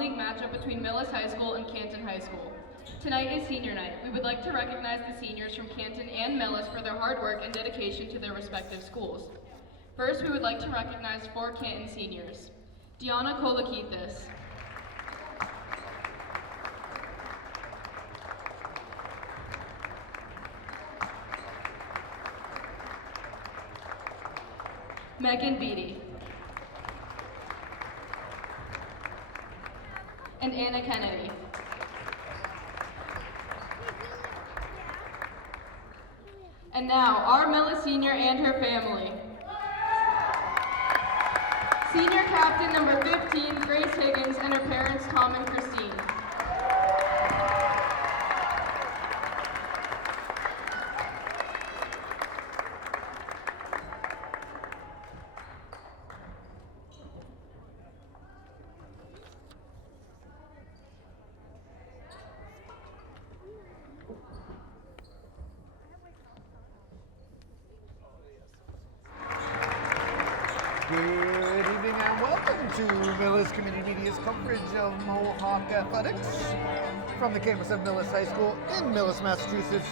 non-league matchup between Millis High School and Canton High School. Tonight is senior night. We would like to recognize the seniors from Canton and Millis for their hard work and dedication to their respective schools. First, we would like to recognize 4 Canton seniors. Deanna Kolakithis. Megan Beatty. And Anna Kennedy. And now, our Millis senior and her family. Senior captain number 15, Grace Higgins, and her parents, Tom and Christine. Good evening and welcome to Millis Community Media's coverage of Mohawk Athletics. From the campus of Millis High School in Millis, Massachusetts,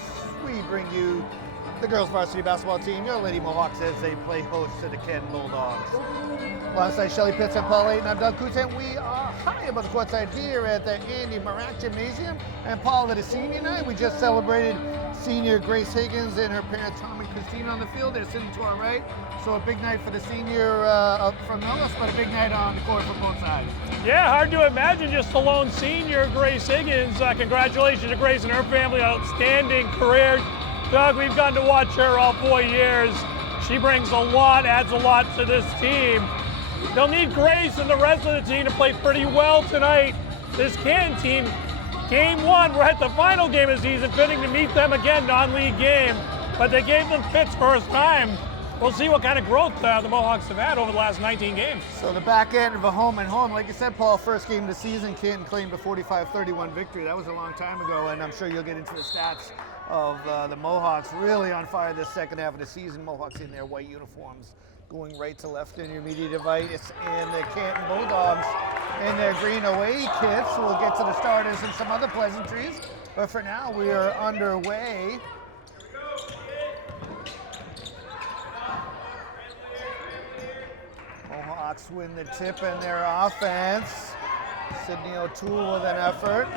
we bring you the girls varsity basketball team, your Lady Mohawks, as they play host to the Canton Bulldogs. Alongside Shelly Pitts and Paul Ayton, I'm Doug Kutan. We are high above the courtside here at the Andy Marak Gymnasium. And Paul, it is senior night. We just celebrated senior Grace Higgins and her parents Tom and Christine on the field. They're sitting to our right. So a big night for the senior from Millis, but a big night on the court for both sides. Yeah, hard to imagine just a lone senior, Grace Higgins. Congratulations to Grace and her family. Outstanding career. Doug, we've gotten to watch her all 4 years. She brings a lot, adds a lot to this team. They'll need Grace and the rest of the team to play pretty well tonight. This Canton team, game 1, we're at the final game of the season, fitting to meet them again, non-league game. But they gave them fits first time. We'll see what kind of growth the Mohawks have had over the last 19 games. So the back end of a home and home, like you said, Paul, first game of the season, Canton claimed a 45-31 victory. That was a long time ago, and I'm sure you'll get into the stats of the Mohawks really on fire this second half of the season. Mohawks in their white uniforms going right to left in your media device, and the Canton Bulldogs in their green away kits. We'll get to the starters and some other pleasantries, but for now we are underway. Mohawks win the tip in their offense. Sydney O'Toole with an effort.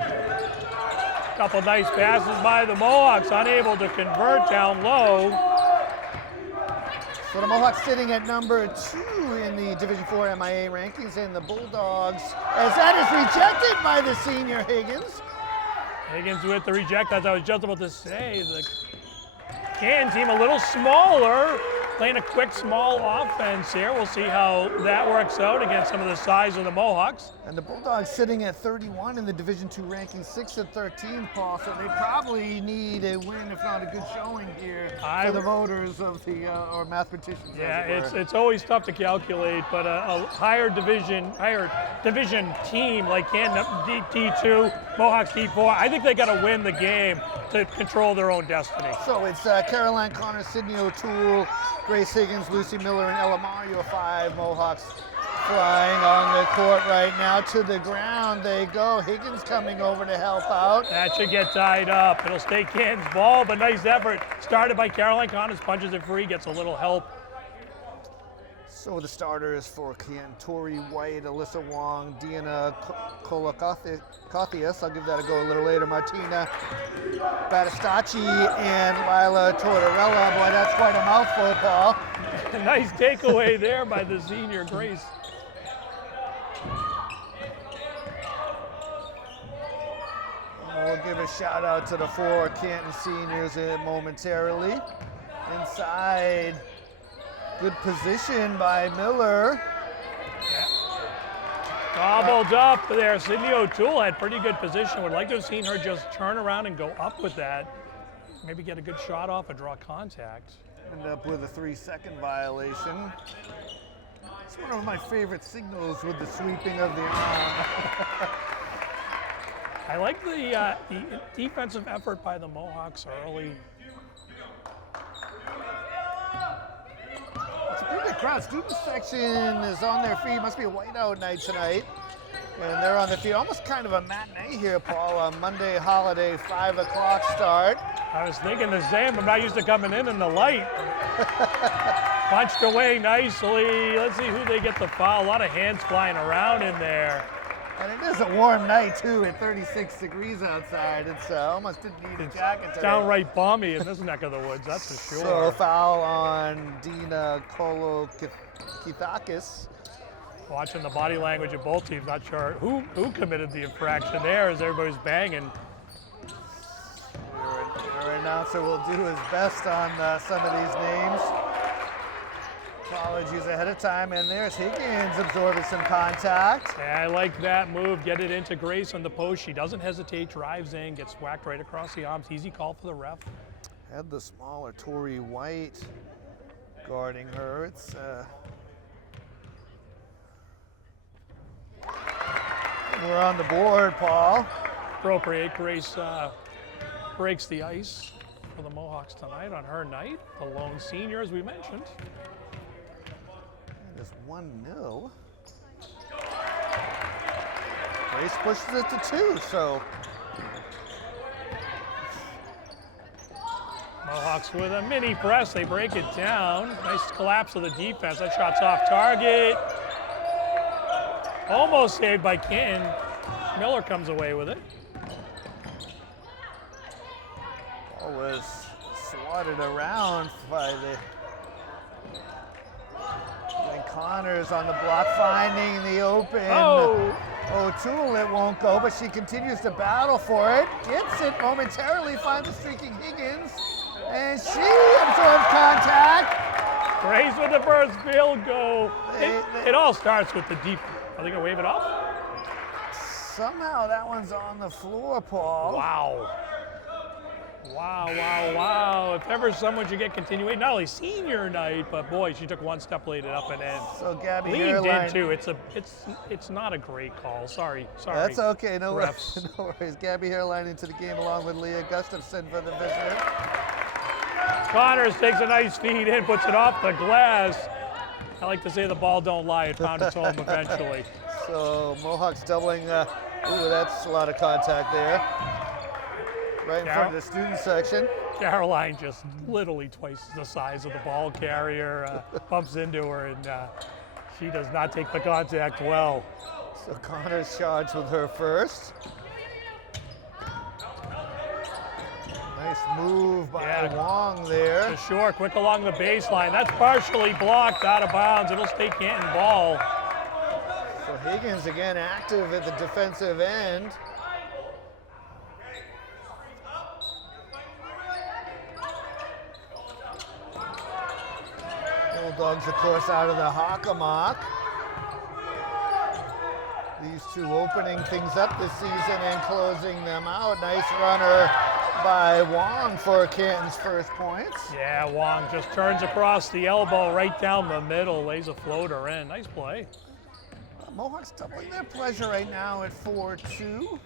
Couple nice passes by the Mohawks, unable to convert down low. So the Mohawks sitting at number 2 in the Division IV MIA rankings, and the Bulldogs, as that is rejected by the senior Higgins. Higgins with the reject, as I was just about to say. The Canton team a little smaller, playing a quick, small offense here. We'll see how that works out against some of the size of the Mohawks. And the Bulldogs sitting at 31 in the Division II ranking, 6-13, Paul. So they probably need a win, if not a good showing here for the voters of the or mathematicians. Yeah, it's always tough to calculate, but a higher division team like Canton D2, Mohawks D4, I think they got to win the game to control their own destiny. So it's Caroline Connor, Sydney O'Toole, Grace Higgins, Lucy Miller, and Ella Mario, 5 Mohawks flying on the court right now. To the ground they go. Higgins coming over to help out. That should get tied up. It'll stay Canton's ball, but nice effort. Started by Caroline Connors, punches it free, gets a little help. So the starters for Canton: Tori White, Alyssa Wong, Deanna Kolakithis, I'll give that a go a little later, Martina Battistacci, and Lila Tortorella. Boy, that's quite a mouthful, Paul. Nice takeaway there by the senior Grace. We'll give a shout out to the 4 Canton seniors momentarily. Inside, good position by Miller. Gobbled up there. Sydney O'Toole had pretty good position. Would like to have seen her just turn around and go up with that. Maybe get a good shot off and draw contact. End up with a 3-second violation. It's one of my favorite signals with the sweeping of the arm. I like the defensive effort by the Mohawks early. It's a pretty good crowd. Student section is on their feet. Must be a whiteout night tonight And they're on the field, almost kind of a matinee here, Paul, a Monday holiday 5 o'clock start. I was thinking the same. I'm not used to coming in the light. Punched away nicely. Let's see who they get the foul. A lot of hands flying around in there. And it is a warm night, too, at 36 degrees outside. It's almost didn't need a jacket today. Downright balmy in this neck of the woods, that's for sure. So foul on Dina Kolokithakis. Watching the body language of both teams, not sure who committed the infraction there as everybody's banging. Our announcer will do his best on some of these names. Apologies ahead of time, and there's Higgins absorbing some contact. Yeah, I like that move. Get it into Grace on the post. She doesn't hesitate, drives in, gets whacked right across the arms. Easy call for the ref. Had the smaller Tori White guarding her. It's we're on the board, Paul. Appropriate. Grace breaks the ice for the Mohawks tonight on her night. The lone senior, as we mentioned. And it's 1-0. Grace pushes it to 2, so. Mohawks with a mini press. They break it down. Nice collapse of the defense. That shot's off target. Almost saved by Canton. Miller comes away with it. Ball was swatted around by the. And Connors on the block, finding the open. Oh! O'Toole, it won't go, but she continues to battle for it. Gets it momentarily, finds the streaking Higgins, and she absorbs contact. Grace with the first field goal. It all starts with the deep. Are they going to wave it off? Somehow that one's on the floor, Paul. Wow. Wow, wow, wow. If ever someone should get continuation, not only senior night, but boy, she took one step, laid it up and in. So Gabby leaned Hairline. in too. It's not a great call. Sorry. That's okay. No refs. worries. No worries. Gabby Hairline into the game along with Leah Gustafson for the visitor. Connors takes a nice feed in, puts it off the glass. I like to say the ball don't lie. It found its home eventually. So Mohawks doubling. Ooh, that's a lot of contact there. Right in front of the student section. Caroline just literally twice the size of the ball carrier, bumps into her, and she does not take the contact well. So Connor's charged with her first. Nice move by Wong there. For sure, quick along the baseline. That's partially blocked out of bounds. It'll stay Canton ball. So Higgins again active at the defensive end. Bulldogs, of course, out of the Hockomock. These two opening things up this season and closing them out. Nice runner by Wong for Canton's first points. Yeah, Wong just turns across the elbow right down the middle, lays a floater in. Nice play. Mohawks doubling their pleasure right now at 4-2.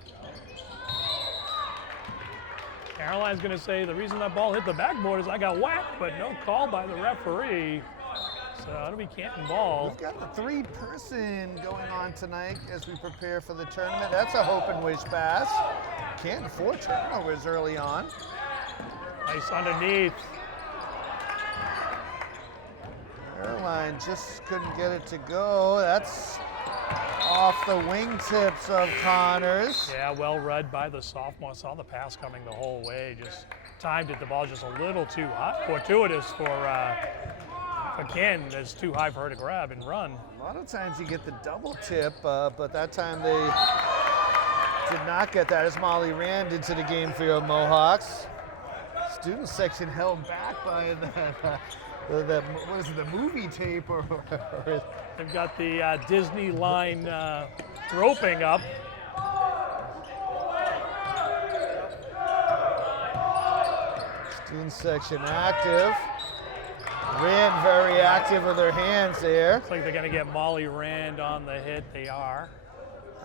Caroline's going to say the reason that ball hit the backboard is I got whacked, but no call by the referee. So that'll be Canton ball. We've got the 3-person going on tonight as we prepare for the tournament. That's a hope and wish pass. Canton 4 turnovers early on. Nice underneath. Caroline just couldn't get it to go. That's off the wingtips of Connors. Yeah, well read by the sophomore. Saw the pass coming the whole way. Just timed it. The ball just a little too hot. Fortuitous for Canton. It's too high for her to grab and run. A lot of times you get the double tip, but that time they did not get that as Molly Rand into the game for your Mohawks. Student section held back by the what is it, the movie tape or They've got the Disney line roping up. Student section active. Rand very active with her hands there. Looks like they're going to get Molly Rand on the hit. They are.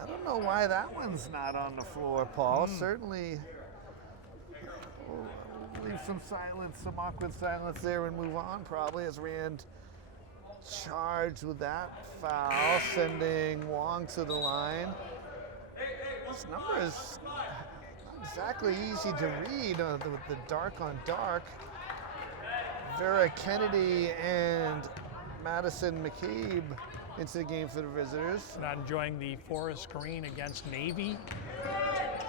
I don't know why that one's not on the floor, Paul. Certainly we'll leave some silence, some awkward silence there and move on probably as Rand charged with that foul, sending Wong to the line. This number is not exactly easy to read with the dark on dark. Vera Kennedy and Madison McCabe into the game for the visitors. Not enjoying the forest green against Navy.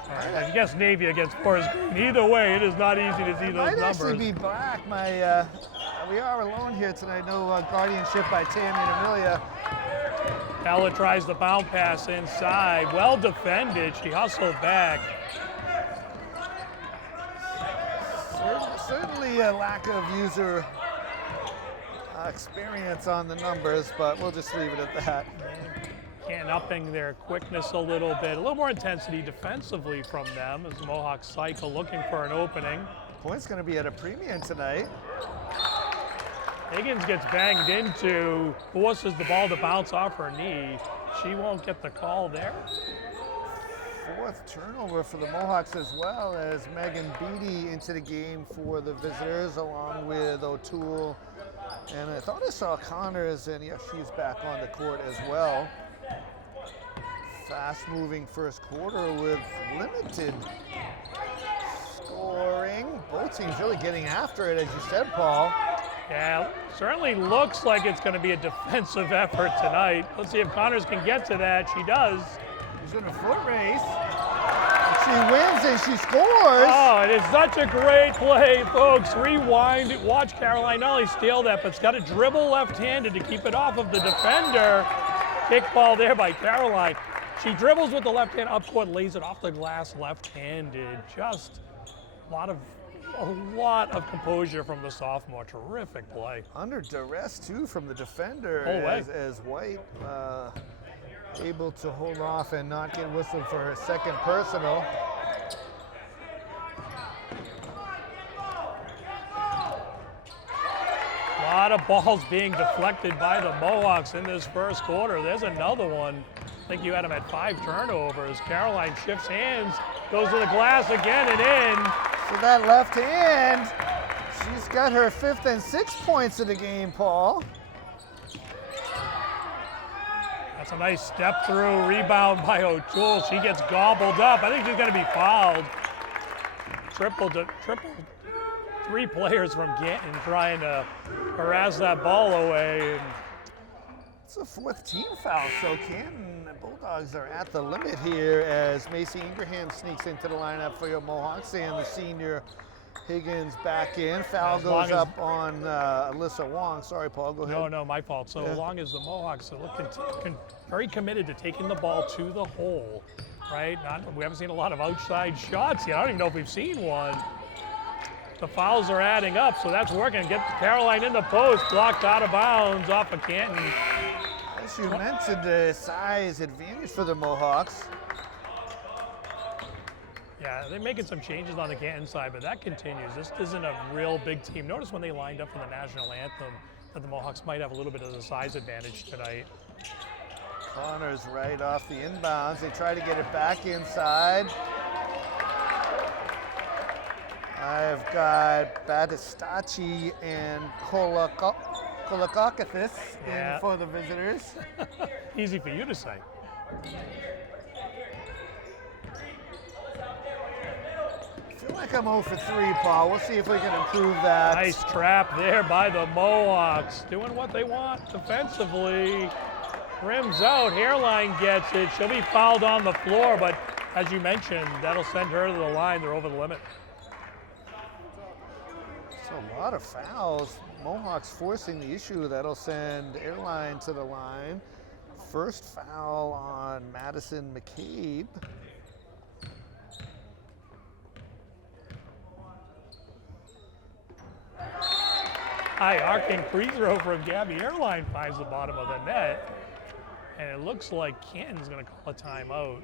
I guess Navy against forest green. Either way, it is not easy to see those Might numbers. actually be black. We are alone here tonight. No guardianship by Tammy and Amelia. Ella tries the bound pass inside. Well defended. She hustled back. Certainly a lack of user experience on the numbers, but we'll just leave it at that. Canton upping their quickness a little bit. A little more intensity defensively from them as the Mohawks cycle looking for an opening. Point's going to be at a premium tonight. Higgins gets banged into, forces the ball to bounce off her knee. She won't get the call there. Fourth turnover for the Mohawks, as well as Megan Beatty into the game for the visitors, along with O'Toole. And I thought I saw Connors, and yeah, she's back on the court as well. Fast-moving first quarter with limited scoring. Both teams really getting after it, as you said, Paul. Yeah, certainly looks like it's going to be a defensive effort tonight. Let's see if Connors can get to that. She does. She's in a foot race. She wins and she scores. Oh, it is such a great play, folks. Rewind. Watch Caroline not only steal that, but it's got to dribble left-handed to keep it off of the defender. Kick ball there by Caroline. She dribbles with the left hand up court, lays it off the glass left-handed. Just a lot of composure from the sophomore. Terrific play. Under duress, too, from the defender as White able to hold off and not get whistled for her second personal. A lot of balls being deflected by the Mohawks in this first quarter. There's another one. I think you had them at 5 turnovers. Caroline shifts hands, goes to the glass again and in. So that left hand, she's got her 5th and 6th points of the game, Paul. That's a nice step through rebound by O'Toole. She gets gobbled up. I think she's going to be fouled. Triple 3 players from Canton trying to harass that ball away. And it's a 4th team foul, so Canton Bulldogs are at the limit here as Macy Ingraham sneaks into the lineup for your Mohawks, and the senior Higgins back in. Foul goes up on Alyssa Wong. Sorry, Paul, go ahead. No, my fault. So long as the Mohawks are very committed to taking the ball to the hole, right? We haven't seen a lot of outside shots yet. I don't even know if we've seen one. The fouls are adding up, so that's working. Get Caroline in the post, blocked out of bounds off of Canton. As you mentioned, the size advantage for the Mohawks. Yeah, they're making some changes on the Canton side, but that continues. This isn't a real big team. Notice when they lined up for the national anthem that the Mohawks might have a little bit of the size advantage tonight. Connors right off the inbounds. They try to get it back inside. I've got Batistacci and Kolakakis in for the visitors. Easy for you to say. I feel like I'm 0 for 3, Paul. We'll see if we can improve that. Nice trap there by the Mohawks. Doing what they want defensively. Rims out, Hairline gets it. She'll be fouled on the floor, but as you mentioned, that'll send her to the line. They're over the limit. So a lot of fouls. Mohawks forcing the issue. That'll send Airline to the line. First foul on Madison McCabe. High arcing free throw from Gabby. Airline finds the bottom of the net. And it looks like Canton's going to call a timeout.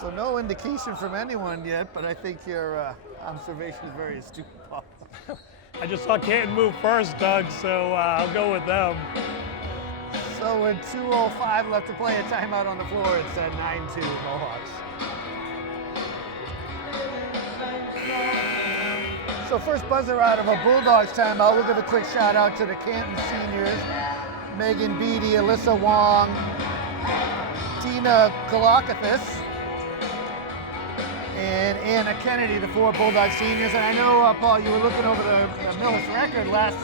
So no indication from anyone yet, but I think your observation is very astute, Paul. I just saw Canton move first, Doug, so I'll go with them. So with 2:05 left to play, a timeout on the floor. It's 9-2 Mohawks. So first buzzer out of a Bulldogs timeout. We'll give a quick shout out to the Canton seniors. Megan Beatty, Alyssa Wong, Tina Kolakakis, and Anna Kennedy, the 4 Bulldog seniors. And I know, Paul, you were looking over the Millis record last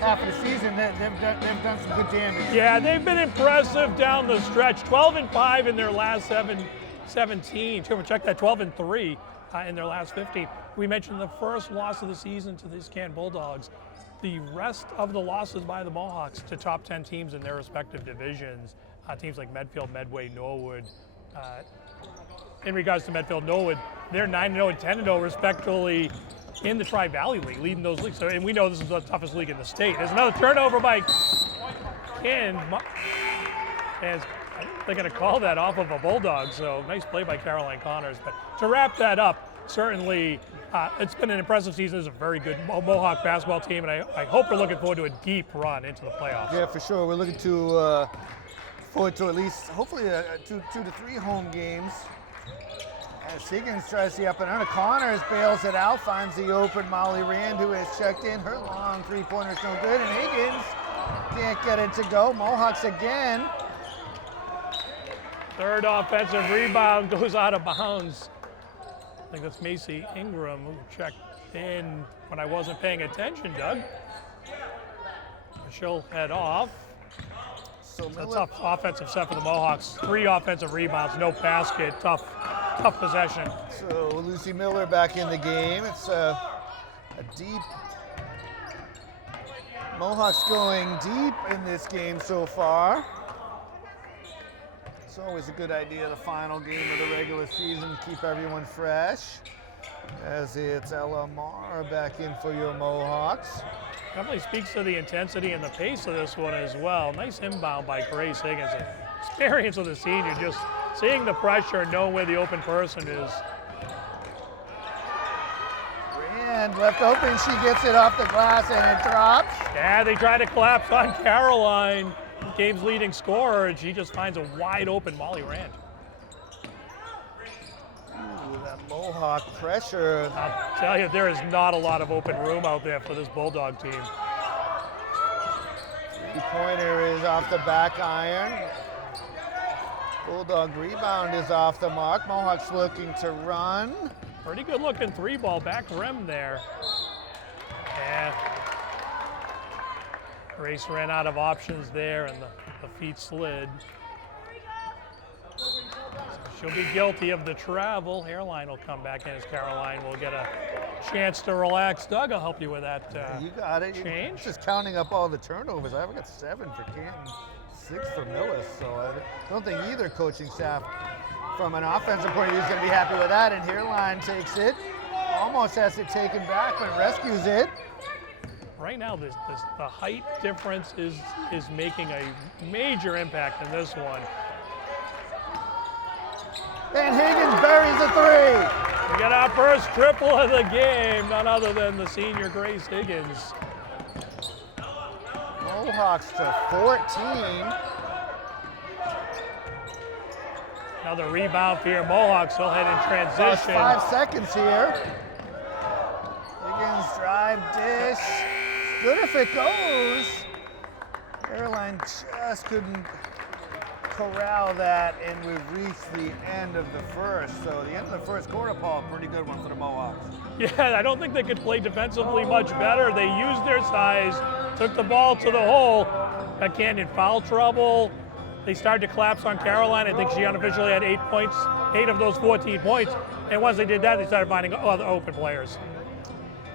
half of the season. They've done some good damage. Yeah, they've been impressive down the stretch. 12-5 in their last 17. Check that, 12-3 in their last 15. We mentioned the first loss of the season to these Canton Bulldogs. The rest of the losses by the Mohawks to top 10 teams in their respective divisions, teams like Medfield, Medway, Norwood. In regards to Medfield, Norwood, they're 9-0 and 10-0 respectively in the Tri-Valley League, leading those leagues. So, and we know this is the toughest league in the state. There's another turnover by Ken. And they're going to call that off of a Bulldog, so nice play by Caroline Connors. But to wrap that up, certainly it's been an impressive season. It's a very good Mohawk basketball team, and I hope we're looking forward to a deep run into the playoffs. Yeah, for sure. We're looking to forward to at least, hopefully, 2 to 3 home games. As Higgins tries the up and under, Connors bails it out, finds the open Molly Rand, who has checked in. Her long three-pointer's no good, and Higgins can't get it to go. Mohawks again. Third offensive rebound goes out of bounds. I think that's Macy Ingram who checked in when I wasn't paying attention, Doug. She'll head off. So It's a tough offensive set for the Mohawks. 3 offensive rebounds, no basket, tough possession. So Lucy Miller back in the game. It's a deep. Mohawks going deep in this game so far. It's always a good idea, the final game of the regular season, to keep everyone fresh. As it's Ella Marr back in for your Mohawks. Definitely speaks to the intensity and the pace of this one as well. Nice inbound by Grace Higgins. Experience with the senior, just seeing the pressure and knowing where the open person is. Rand left open, she gets it off the glass and it drops. Yeah, they try to collapse on Caroline, game's leading scorer, and she just finds a wide open Molly Rand. Ooh, that Mohawk pressure. I'll tell you, there is not a lot of open room out there for this Bulldog team. Three-pointer is off the back iron. Bulldog rebound is off the mark. Mohawks looking to run. Pretty good looking 3-ball back rim there. Yeah. Grace ran out of options there and the feet slid. So she'll be guilty of the travel. Hairline will come back in as Caroline will get a chance to relax. Doug, I'll help you with that You got it. change. Just counting up all the turnovers. I've got 7 for Canton, 6 for Millis. So I don't think either coaching staff from an offensive point of view is going to be happy with that. And Hairline takes it, almost has it taken back, but rescues it. Right now, the height difference is making a major impact in this one. And Higgins buries a 3. We got our first triple of the game, none other than the senior Grace Higgins. Mohawks to 14. Another rebound for your Mohawks. They'll head in Plus transition. 5 seconds here. Higgins drive dish. Good if it goes. Caroline just couldn't corral that, and we've reached the end of the first. So the end of the first quarter, Paul, pretty good one for the Mohawks. Yeah, I don't think they could play defensively much better. They used their size, took the ball to the hole. Again, in foul trouble. They started to collapse on Caroline. I think she unofficially had 8 points, 8 of those 14 points. And once they did that, they started finding other open players.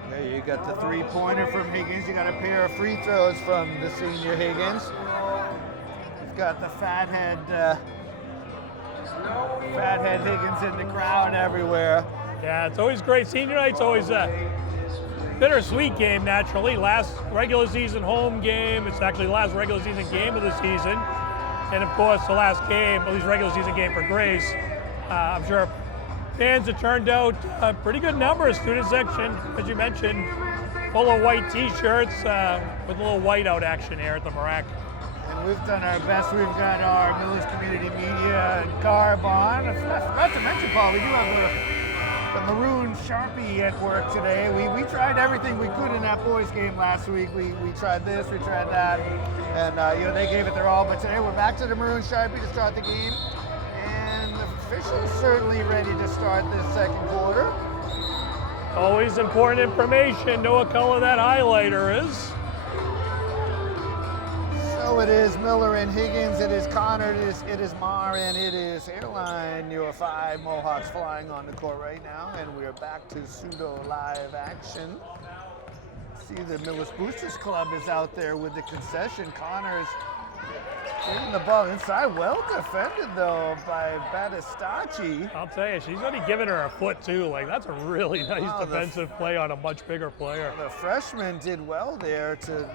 There you got the 3-pointer from Higgins. You got a pair of free throws from the senior Higgins. You've got the fathead Higgins in the crowd everywhere. Yeah, it's always great. Senior night's always a bittersweet game, naturally. Last regular season home game. It's actually the last regular season game of the season. And of course, the last game, at least regular season game for Grace. I'm sure fans have turned out pretty good numbers. Student section, as you mentioned, full of white t-shirts with a little whiteout action here at the Marac. And we've done our best. We've got our Millis Community Media garb on. I forgot to mention, Paul, we do have the maroon Sharpie at work today. We tried everything we could in that boys game last week. We tried this, we tried that, and they gave it their all. But today we're back to the maroon Sharpie to start the game. And the officials certainly ready to start this second quarter. Always important information. Know what color that highlighter is. So it is Miller and Higgins, it is Connor, it is Mar, and it is Airline. Your 5 Mohawks flying on the court right now, and we're back to pseudo live action. See the Millis Boosters Club is out there with the concession. Connor's getting the ball inside. Well defended though by Battistacci. I'll tell you, she's already given her a foot too. Like, that's a really nice defensive play on a much bigger player. The freshman did well there to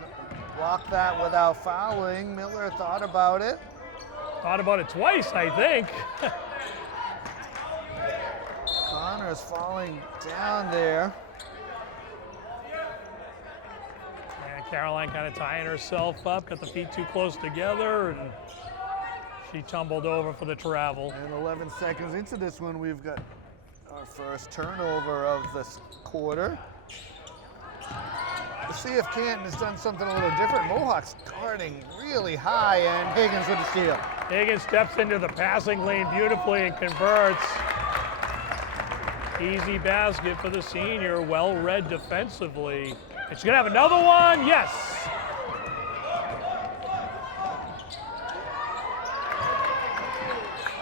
block that without fouling. Miller thought about it. Thought about it twice, I think. Connor's falling down there. And Caroline kind of tying herself up, got the feet too close together, and she tumbled over for the travel. And 11 seconds into this one, we've got our first turnover of this quarter. Let's see if Canton has done something a little different. Mohawks guarding really high, and Higgins with the steal. Higgins steps into the passing lane beautifully and converts. Easy basket for the senior, well read defensively. And she's gonna have another one, yes!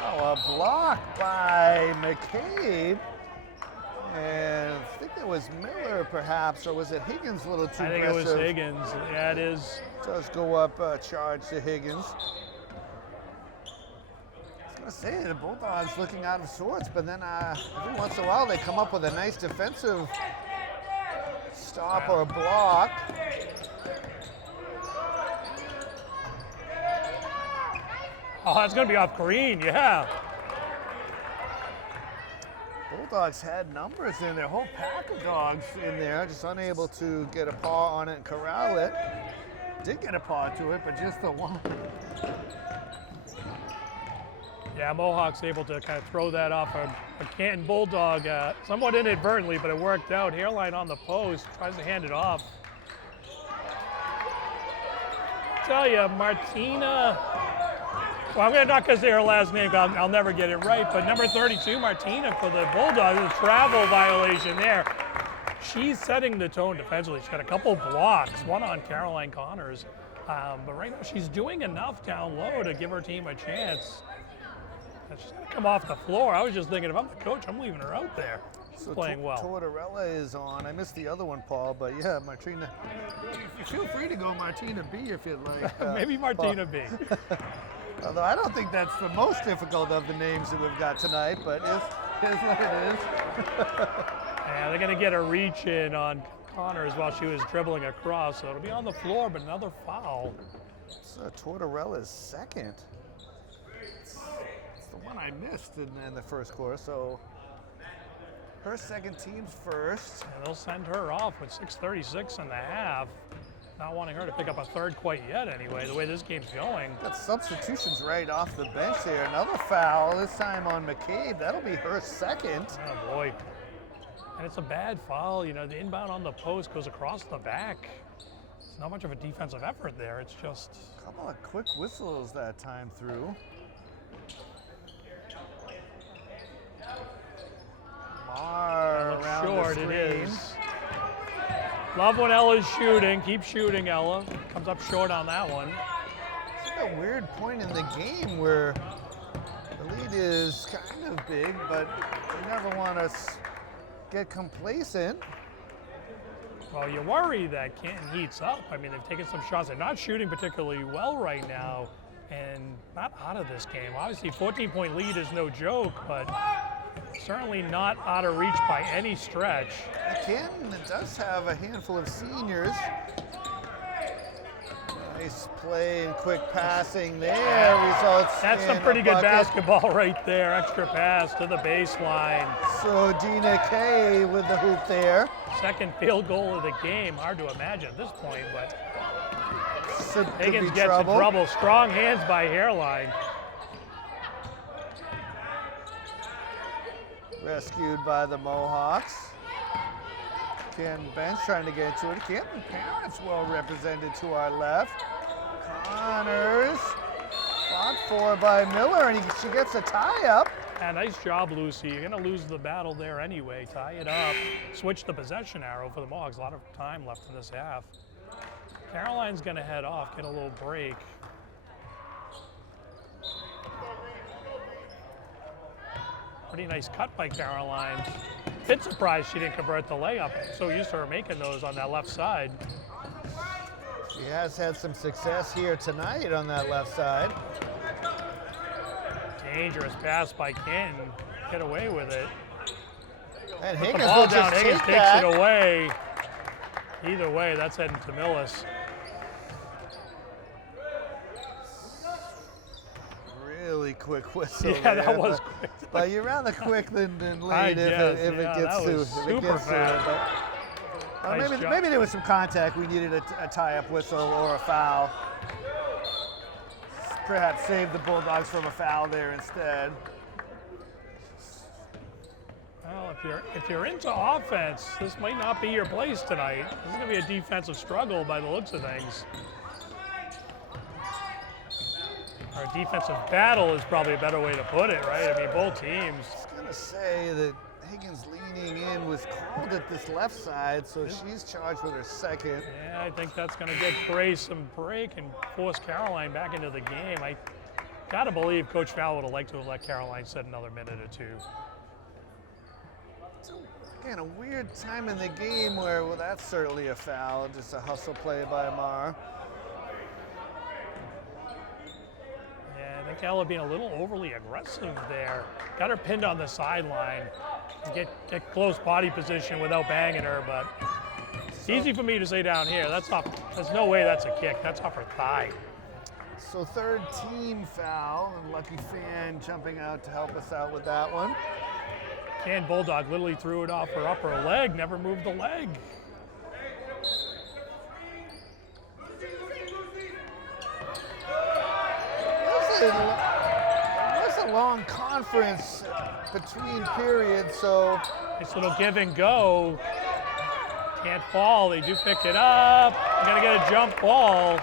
Oh, a block by McCabe. And I think it was Miller, perhaps, or was it Higgins a little too aggressive? I think it was Higgins. Yeah, it is. Does go up charge to Higgins. I was going to say, the Bulldogs looking out of sorts, but then every once in a while they come up with a nice defensive stop or block. Oh, that's going to be off green, yeah. Bulldogs had numbers in their whole pack of dogs in there, just unable to get a paw on it and corral it. Did get a paw to it, but just the one. Yeah, Mohawks able to kind of throw that off a Canton Bulldog somewhat inadvertently, but it worked out. Hairline on the post, tries to hand it off. Tell you, Martina. Well, I'm not going to say her last name, I'll never get it right, but number 32, Martina, for the Bulldogs, a travel violation there. She's setting the tone defensively. She's got a couple blocks, one on Caroline Connors, but right now she's doing enough down low to give her team a chance. And she's going to come off the floor. I was just thinking, if I'm the coach, I'm leaving her out there. She's playing well. Tortorella is on. I missed the other one, Paul, but yeah, Martina. You feel free to go Martina B if you'd like. Maybe Martina Paul. B. Although I don't think that's the most difficult of the names that we've got tonight, but it is what it is. Yeah, they're going to get a reach in on Connors while she was dribbling across, so it'll be on the floor, but another foul. It's Tortorella's second. It's the one I missed in the first quarter, so her second, team's first. And they'll send her off with 6:36 in the half. Not wanting her to pick up a third quite yet anyway, the way this game's going. Got substitutions right off the bench there. Another foul, this time on McCabe. That'll be her second. Oh boy. And it's a bad foul. You know, the inbound on the post goes across the back. It's not much of a defensive effort there. It's just... A couple of quick whistles that time through. Mar around short, the screen. it is. Love when Ella's shooting. Keep shooting, Ella. Comes up short on that one. It's a weird point in the game where the lead is kind of big, but you never want to get complacent. Well, you worry that Canton heats up. I mean, they've taken some shots. They're not shooting particularly well right now and not out of this game. Obviously, 14-point lead is no joke, but certainly not out of reach by any stretch. Canton does have a handful of seniors. Nice play and quick passing there results That's in some pretty a good bucket. basketball right there. Extra pass to the baseline. So Dina Kay with the hoop there. Second field goal of the game. Hard to imagine at this point, but Could Higgins be gets trouble. in trouble. Strong hands by Hairline. Rescued by the Mohawks. Canton bench trying to get to it. Canton parents well represented to our left. Connors fought for by Miller, and she gets a tie up. Yeah, nice job, Lucy. You're going to lose the battle there anyway. Tie it up. Switch the possession arrow for the Mohawks. A lot of time left in this half. Caroline's going to head off, get a little break. Pretty nice cut by Caroline. Bit surprised she didn't convert the layup. So used to her making those on that left side. She has had some success here tonight on that left side. Dangerous pass by Canton. Get away with it. And Put Higgins the ball will down. just Higgins take takes that. it away. Either way, that's heading to Millis. Really quick whistle. Yeah, there, that was but, quick. But you'd rather quick than I late if guess, it yeah, gets that to was if it super gets to it. fast. But, Nice job. maybe there was some contact. We needed a tie-up whistle or a foul. Perhaps save the Bulldogs from a foul there instead. Well, if you're into offense, this might not be your place tonight. This is going to be a defensive struggle by the looks of things. Or a defensive battle is probably a better way to put it, right? I mean, both teams. I was gonna say that Higgins leaning in was called at this left side, so she's charged with her second. Yeah, I think that's going to get Grace some break and force Caroline back into the game. I got to believe Coach Fowler would have liked to have let Caroline sit another minute or two. So, again, a weird time in the game where, well, that's certainly a foul, just a hustle play by Mar. Yeah, I think Ella being a little overly aggressive there. Got her pinned on the sideline. Get close body position without banging her, but it's easy for me to say down here. That's off. There's no way that's a kick. That's off her thigh. So third team foul, and Lucky Fan jumping out to help us out with that one. And Bulldog literally threw it off her upper leg, never moved the leg. It was a long conference between periods, so This little give and go. Can't fall. They do pick it up. Gonna get a jump ball.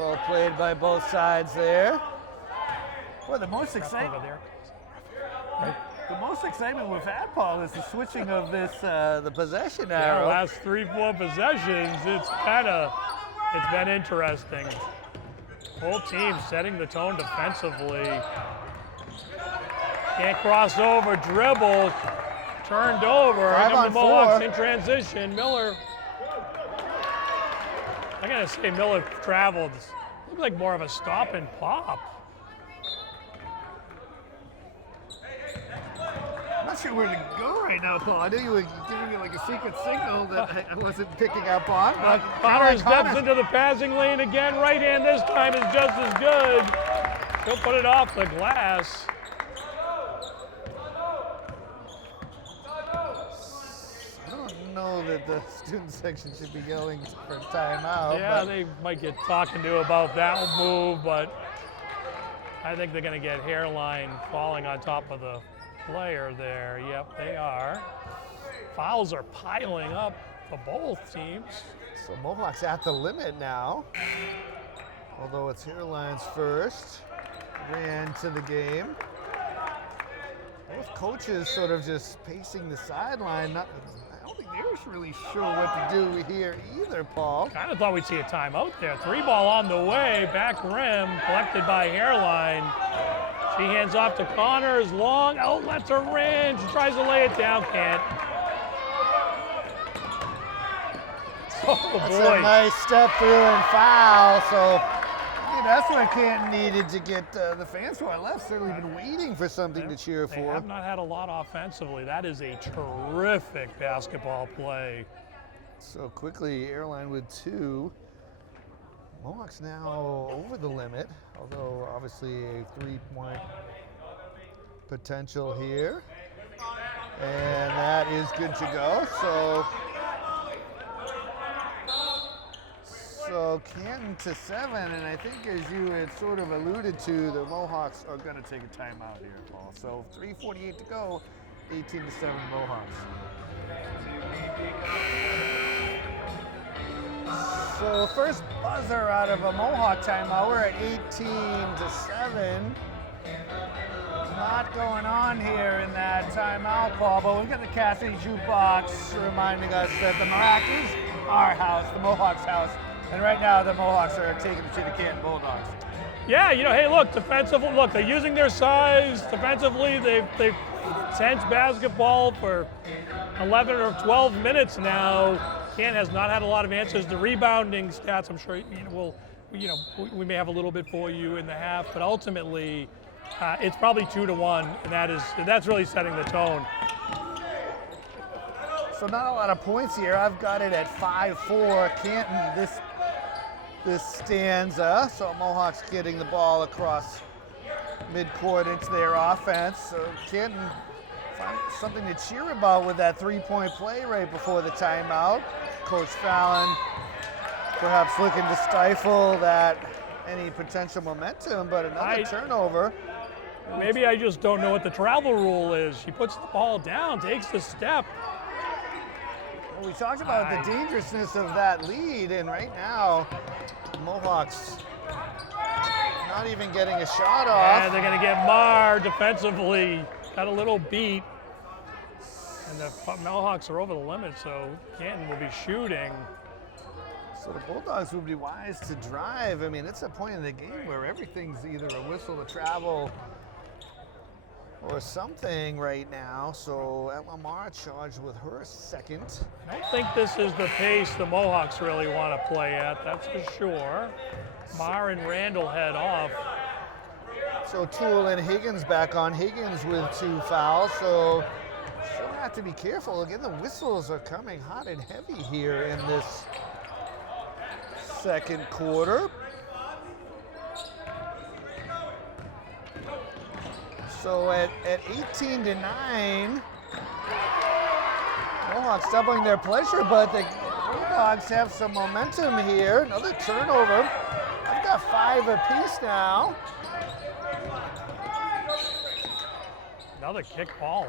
well played by both sides there. Well, the most Over exciting. there. The most excitement we've had, Paul, is the switching of this, the possession Yeah, arrow. last 3-4 possessions, it's been interesting. Both teams setting the tone defensively. Can't cross over, dribble, turned over. Here 5 come on the Mohawks 4. in transition. Miller, I gotta say Miller traveled. Looked like more of a stop and pop. I'm not sure where to go right now, Paul. I knew you were giving me like a secret signal that I wasn't picking up on. But Connor steps into the passing lane again. Right hand this time is just as good. She'll put it off the glass. I don't know that the student section should be yelling for timeout. Yeah, but they might get talking to about that move, but I think they're going to get hairline falling on top of the player there. Yep, they are. Fouls are piling up for both teams. So Mohawks at the limit now. Although it's Hairlines first. Ran to the game. Both coaches sort of just pacing the sideline. I don't think they're really sure what to do here either, Paul. Kind of thought we'd see a timeout there. 3-ball on the way, back rim, collected by Hairline. She hands off to Connors, long outlet to Rand. She tries to lay it down, can't. Oh That's boy. a nice step through and foul. So yeah, that's what Canton needed to get the fans who are left certainly been waiting for something to cheer They for. have not had a lot offensively. That is a terrific basketball play. So quickly, Airline with 2. Mohawks now over the limit, although obviously a 3-point potential here. And that is good to go. So Canton to 7, and I think as you had sort of alluded to, the Mohawks are going to take a timeout here, Paul. So 3:48 to go, 18-7 Mohawks. So first buzzer out of a Mohawk timeout. We're at 18-7. lot going on here in that timeout call, but we've got the Cassidy jukebox reminding us that the MAC is our house, the Mohawks' house, and right now the Mohawks are taking it to the Canton Bulldogs. Yeah, you know, hey, look, defensively, look, they're using their size. Defensively, they've played intense basketball for 11 or 12 minutes now. Canton has not had a lot of answers. The rebounding stats, I'm sure, we may have a little bit for you in the half, but ultimately, it's probably 2-1, and that's really setting the tone. So not a lot of points here. I've got it at 5-4. Canton, this stanza. So Mohawks getting the ball across midcourt into their offense. So Canton find something to cheer about with that three-point play right before the timeout. Coach Fallon perhaps looking to stifle that any potential momentum, but another turnover. Maybe I just don't know what the travel rule is. She puts the ball down, takes the step. Well, we talked about the dangerousness of that lead, and right now, Mohawks not even getting a shot off. Yeah, they're going to get marred defensively. Got a little beat. And the Mohawks are over the limit, so Canton will be shooting. So the Bulldogs would be wise to drive. I mean, it's a point in the game where everything's either a whistle to travel or something right now. So Lamar charged with her second. I don't think this is the pace the Mohawks really want to play at, that's for sure. Marr and Randall head off. So Toole and Higgins back on. Higgins with 2 fouls, so she'll have to be careful. Again, the whistles are coming hot and heavy here in this second quarter. So at 18-9, Mohawks doubling their pleasure, but the Bulldogs have some momentum here. Another turnover. I've got 5 apiece now. Another kick ball.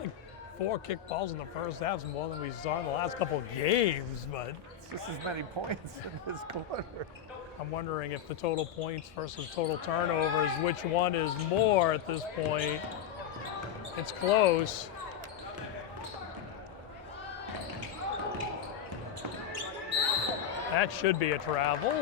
Like 4 kick balls in the first half is more than we saw in the last couple of games, but it's just as many points in this quarter. I'm wondering if the total points versus total turnovers, which one is more at this point. It's close. That should be a travel.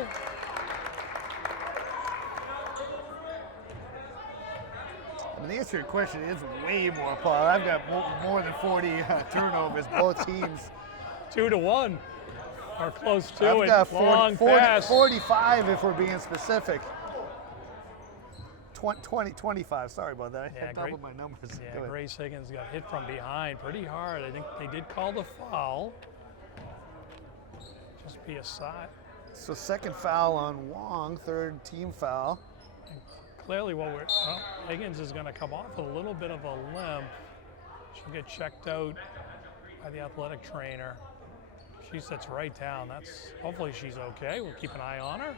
I mean, the answer to your question is way more, Paul. I've got more than 40 turnovers, both teams. 2-1. Or close to I've it. got Long 45 if we're being specific. 25, sorry about that. I doubled my numbers. Yeah, Grace Higgins got hit from behind pretty hard. I think they did call the foul. Just be a side. So second foul on Wong, third team foul. And clearly Higgins is going to come off with a little bit of a limp. She'll get checked out by the athletic trainer. She sits right down. Hopefully she's okay. We'll keep an eye on her.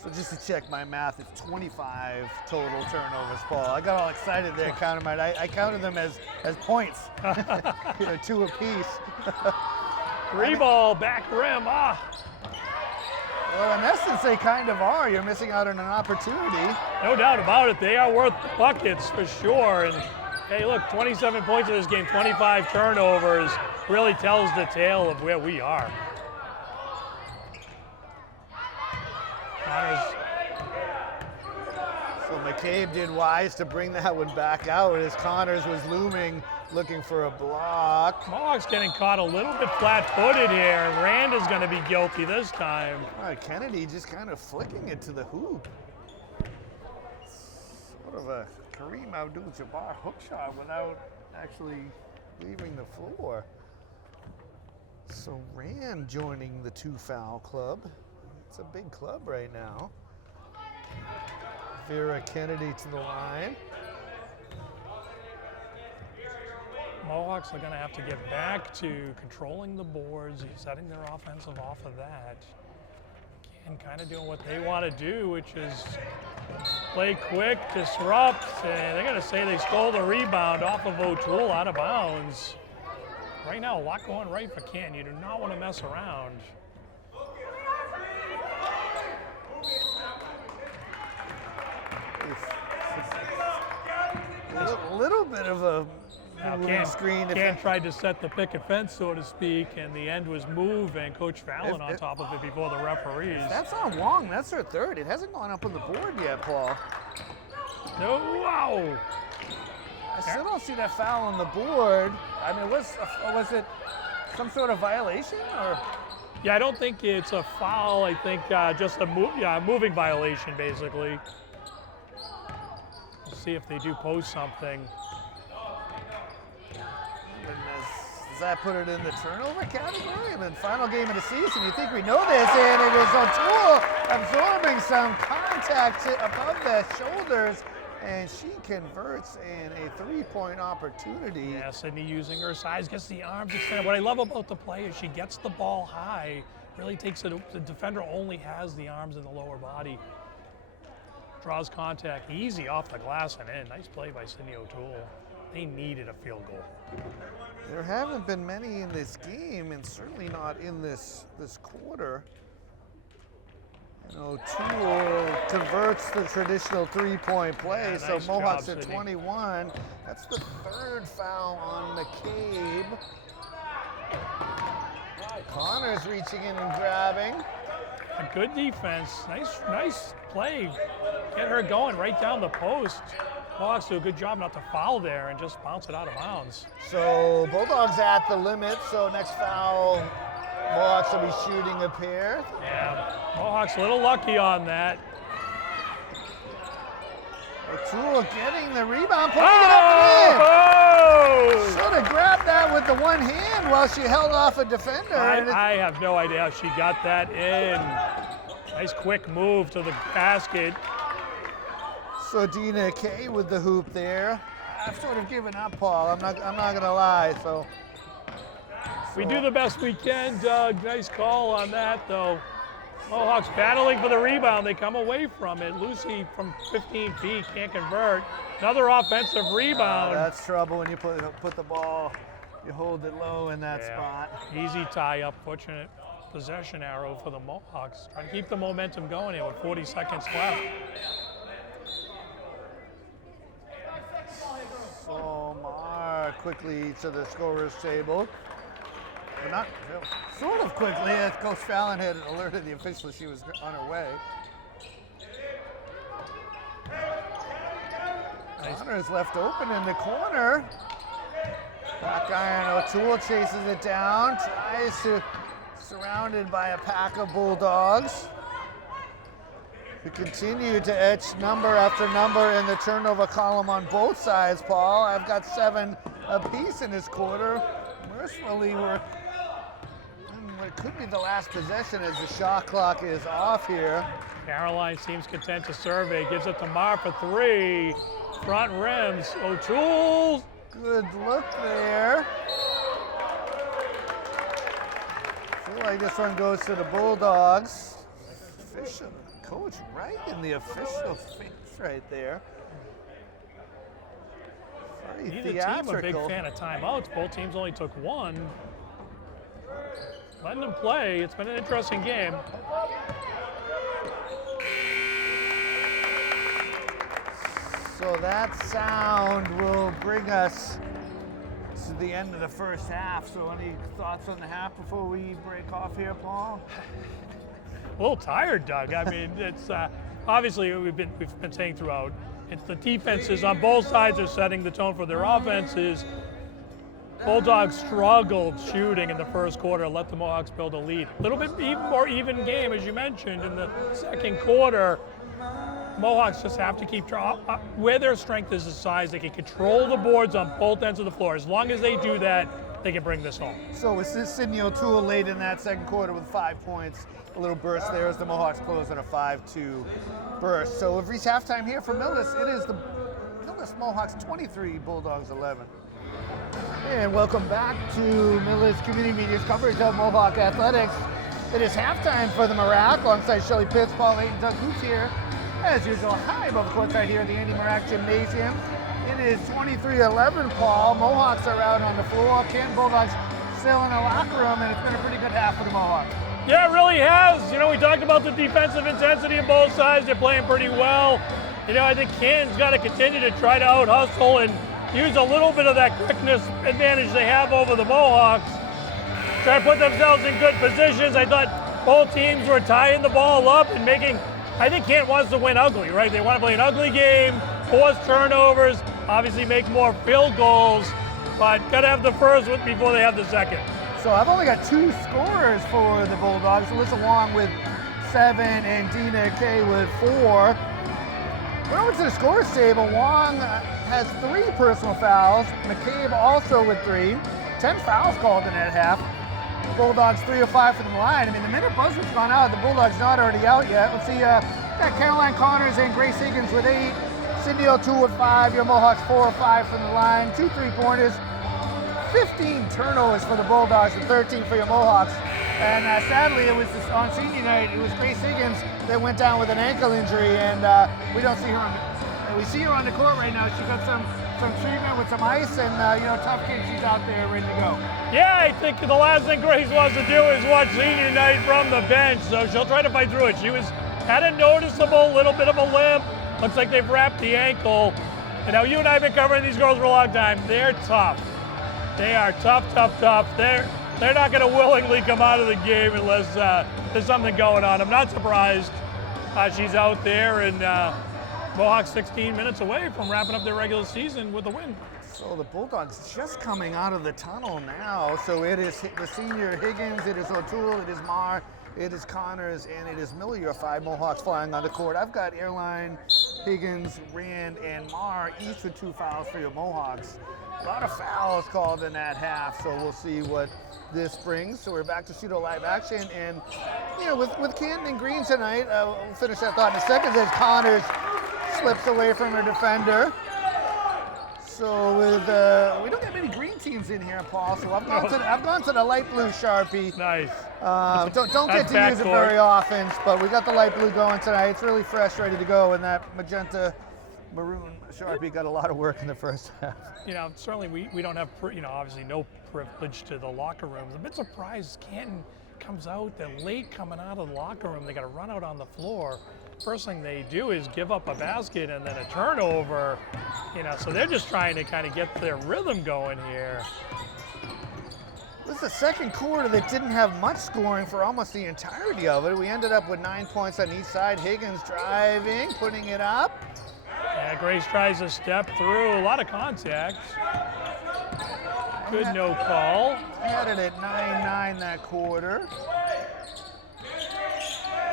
So just to check my math, it's 25 total turnovers, Paul. I got all excited there, counting mine. I counted them as points, 2 apiece. 3 ball, back rim, Well, in essence, they kind of are. You're missing out on an opportunity. No doubt about it. They are worth the buckets for sure. And hey, look, 27 points in this game, 25 turnovers. Really tells the tale of where we are. Connors. So McCabe did wise to bring that one back out as Connors was looming, looking for a block. Mohawks getting caught a little bit flat-footed here. Rand is going to be guilty this time. All right, Kennedy just kind of flicking it to the hoop. Sort of a Kareem Abdul-Jabbar hook shot without actually leaving the floor. So Rand joining the 2-foul club. It's a big club right now. Vera Kennedy to the line. Mohawks are going to have to get back to controlling the boards, setting their offensive off of that, and kind of doing what they want to do, which is play quick, disrupt, and they're going to say they stole the rebound off of O'Toole out of bounds. Right now, a lot going right for Canton. You do not want to mess around. A little bit of a Now, moving screen. Canton tried to set the picket fence, so to speak, and the end was moving. Coach Fallon on top of it before the referees. That's on Wong. That's her third. It hasn't gone up on the board yet, Paul. No, wow. I still don't see that foul on the board. I mean, was it some sort of violation or? Yeah, I don't think it's a foul. I think just a moving violation, basically. We'll see if they do post something. And does that put it in the turnover category? I mean, final game of the season. You think we know this, and it is O'Toole absorbing some contact above the shoulders, and she converts in a three-point opportunity. Yeah, Sydney using her size, gets the arms extended. What I love about the play is she gets the ball high, really takes it. The defender only has the arms and the lower body. Draws contact, easy off the glass and in. Nice play by Sydney O'Toole. They needed a field goal. There haven't been many in this game, and certainly not in this quarter. And O'Toole converts the traditional three-point play, Yeah, so nice Mohawks job, at Sydney. 21. That's the third foul on McCabe. Connor's reaching in and grabbing. A good defense, nice play. Get her going right down the post. Mohawks do a good job not to foul there and just bounce it out of bounds. So Bulldogs at the limit, so next foul, Mohawks will be shooting a pair. Yeah, Mohawks a little lucky on that. O'Toole getting the rebound, putting it up and in. Oh! Should have grabbed that with the one hand while she held off a defender. I have no idea how she got that in. Nice quick move to the basket. So Dina Kay with the hoop there. I've sort of given up, Paul. I'm not gonna lie. So We do the best we can, Doug. Nice call on that, though. Mohawks battling for the rebound. They come away from it. Lucy from 15 feet can't convert. Another offensive rebound. that's trouble when you put the ball, you hold it low in that spot. Easy tie up. Fortunate possession arrow for the Mohawks. Trying to keep the momentum going here with 40 seconds left. So Mar quickly to the scorer's table. But not sort of quickly, as Coach Fallon had alerted the officials she was on her way. Connor is left open in the corner. Back iron, O'Toole chases it down, tries to, surrounded by a pack of Bulldogs, who continue to etch number after number in the turnover column on both sides, Paul. I've got 7 apiece in this quarter. Mercifully, it could be the last possession as the shot clock is off here. Caroline seems content to survey. Gives it to Mar for 3. Front rims. O'Toole. Good look there. Feel like this one goes to the Bulldogs. Official coach right in the official face right there. Very Neither theatrical. team a big fan of timeouts. Both teams only took 1. Letting them play. It's been an interesting game. So that sound will bring us to the end of the first half. So any thoughts on the half before we break off here, Paul? A little tired, Doug. I mean, it's obviously we've been saying throughout. It's the defenses on both sides are setting the tone for their offenses. Bulldogs struggled shooting in the first quarter, let the Mohawks build a lead. A little bit more even game, as you mentioned, in the second quarter. Mohawks just have to keep where their strength is the size. They can control the boards on both ends of the floor. As long as they do that, they can bring this home. So with Sydney O'Toole late in that second quarter with 5 points, a little burst there as the Mohawks close on a 5-2 burst. So we've reached halftime here for Millis. It is the Millis Mohawks 23, Bulldogs 11. And welcome back to Millis Community Media's coverage of Mohawk Athletics. It is halftime for the Marac alongside Shelley Pitts, Paul Layton, Doug Hoops here. As usual, high above the courtside here at the Andy Marac Gymnasium. It is 23-11, Paul. Mohawks are out on the floor. Canton Bulldogs still in the locker room, and it's been a pretty good half for the Mohawks. Yeah, it really has. You know, we talked about the defensive intensity of both sides. They're playing pretty well. I think Canton's got to continue to try to out-hustle and use a little bit of that quickness advantage they have over the Mohawks. Try to put themselves in good positions. I thought both teams were tying the ball up and making, I think Canton wants to win ugly, right? They want to play an ugly game, force turnovers, obviously make more field goals, but got to have the first one before they have the second. So I've only got 2 scorers for the Bulldogs. Alyssa Wong with 7 and Dina Kay with 4. When I went to the scores table, Wong has 3 personal fouls. McCabe also with 3. 10 fouls called in that half. Bulldogs 3 of 5 from the line. I mean, the minute buzzer's gone out, the Bulldogs not already out yet. Let's see, got Caroline Connors and Grace Higgins with 8. Cindy O'Toole with 5. Your Mohawks 4 of 5 from the line. 2 3-pointers. 15 turnovers for the Bulldogs and 13 for your Mohawks. And sadly, it was on senior night, it was Grace Higgins that went down with an ankle injury, and we don't see her on the, we see her on the court right now. She got some treatment with some ice, and tough kid, she's out there ready to go. Yeah, I think the last thing Grace wants to do is watch senior night from the bench, so she'll try to fight through it. She had a noticeable little bit of a limp. Looks like they've wrapped the ankle. And now you and I have been covering these girls for a long time. They're tough. They are tough. They're not going to willingly come out of the game unless there's something going on. I'm not surprised she's out there, and Mohawks 16 minutes away from wrapping up their regular season with a win. So the Bulldogs just coming out of the tunnel now. So it is the senior Higgins, it is O'Toole, it is Marr, it is Connors, and it is Miller, your 5 Mohawks flying on the court. I've got Airline, Higgins, Rand, and Marr, each with 2 fouls for your Mohawks. A lot of fouls called in that half, so we'll see what this brings. So we're back to pseudo live action, and with Canton and Green tonight, we'll finish that thought in a second as Connors slips away from her defender. So with we don't get many green teams in here, Paul. So I've gone to the light blue Sharpie. Nice. Don't get to use it very often, but we got the light blue going tonight. It's really fresh, ready to go, and that magenta maroon Sharpie got a lot of work in the first half. Certainly we don't have, obviously no privilege to the locker rooms. I'm a bit surprised Canton comes out, they're late coming out of the locker room. They got to run out on the floor. First thing they do is give up a basket and then a turnover. So they're just trying to kind of get their rhythm going here. This is the second quarter that didn't have much scoring for almost the entirety of it. We ended up with 9 points on each side. Higgins driving, putting it up. Yeah, Grace tries to step through, a lot of contact. Good no call. Had it at 9-9 that quarter.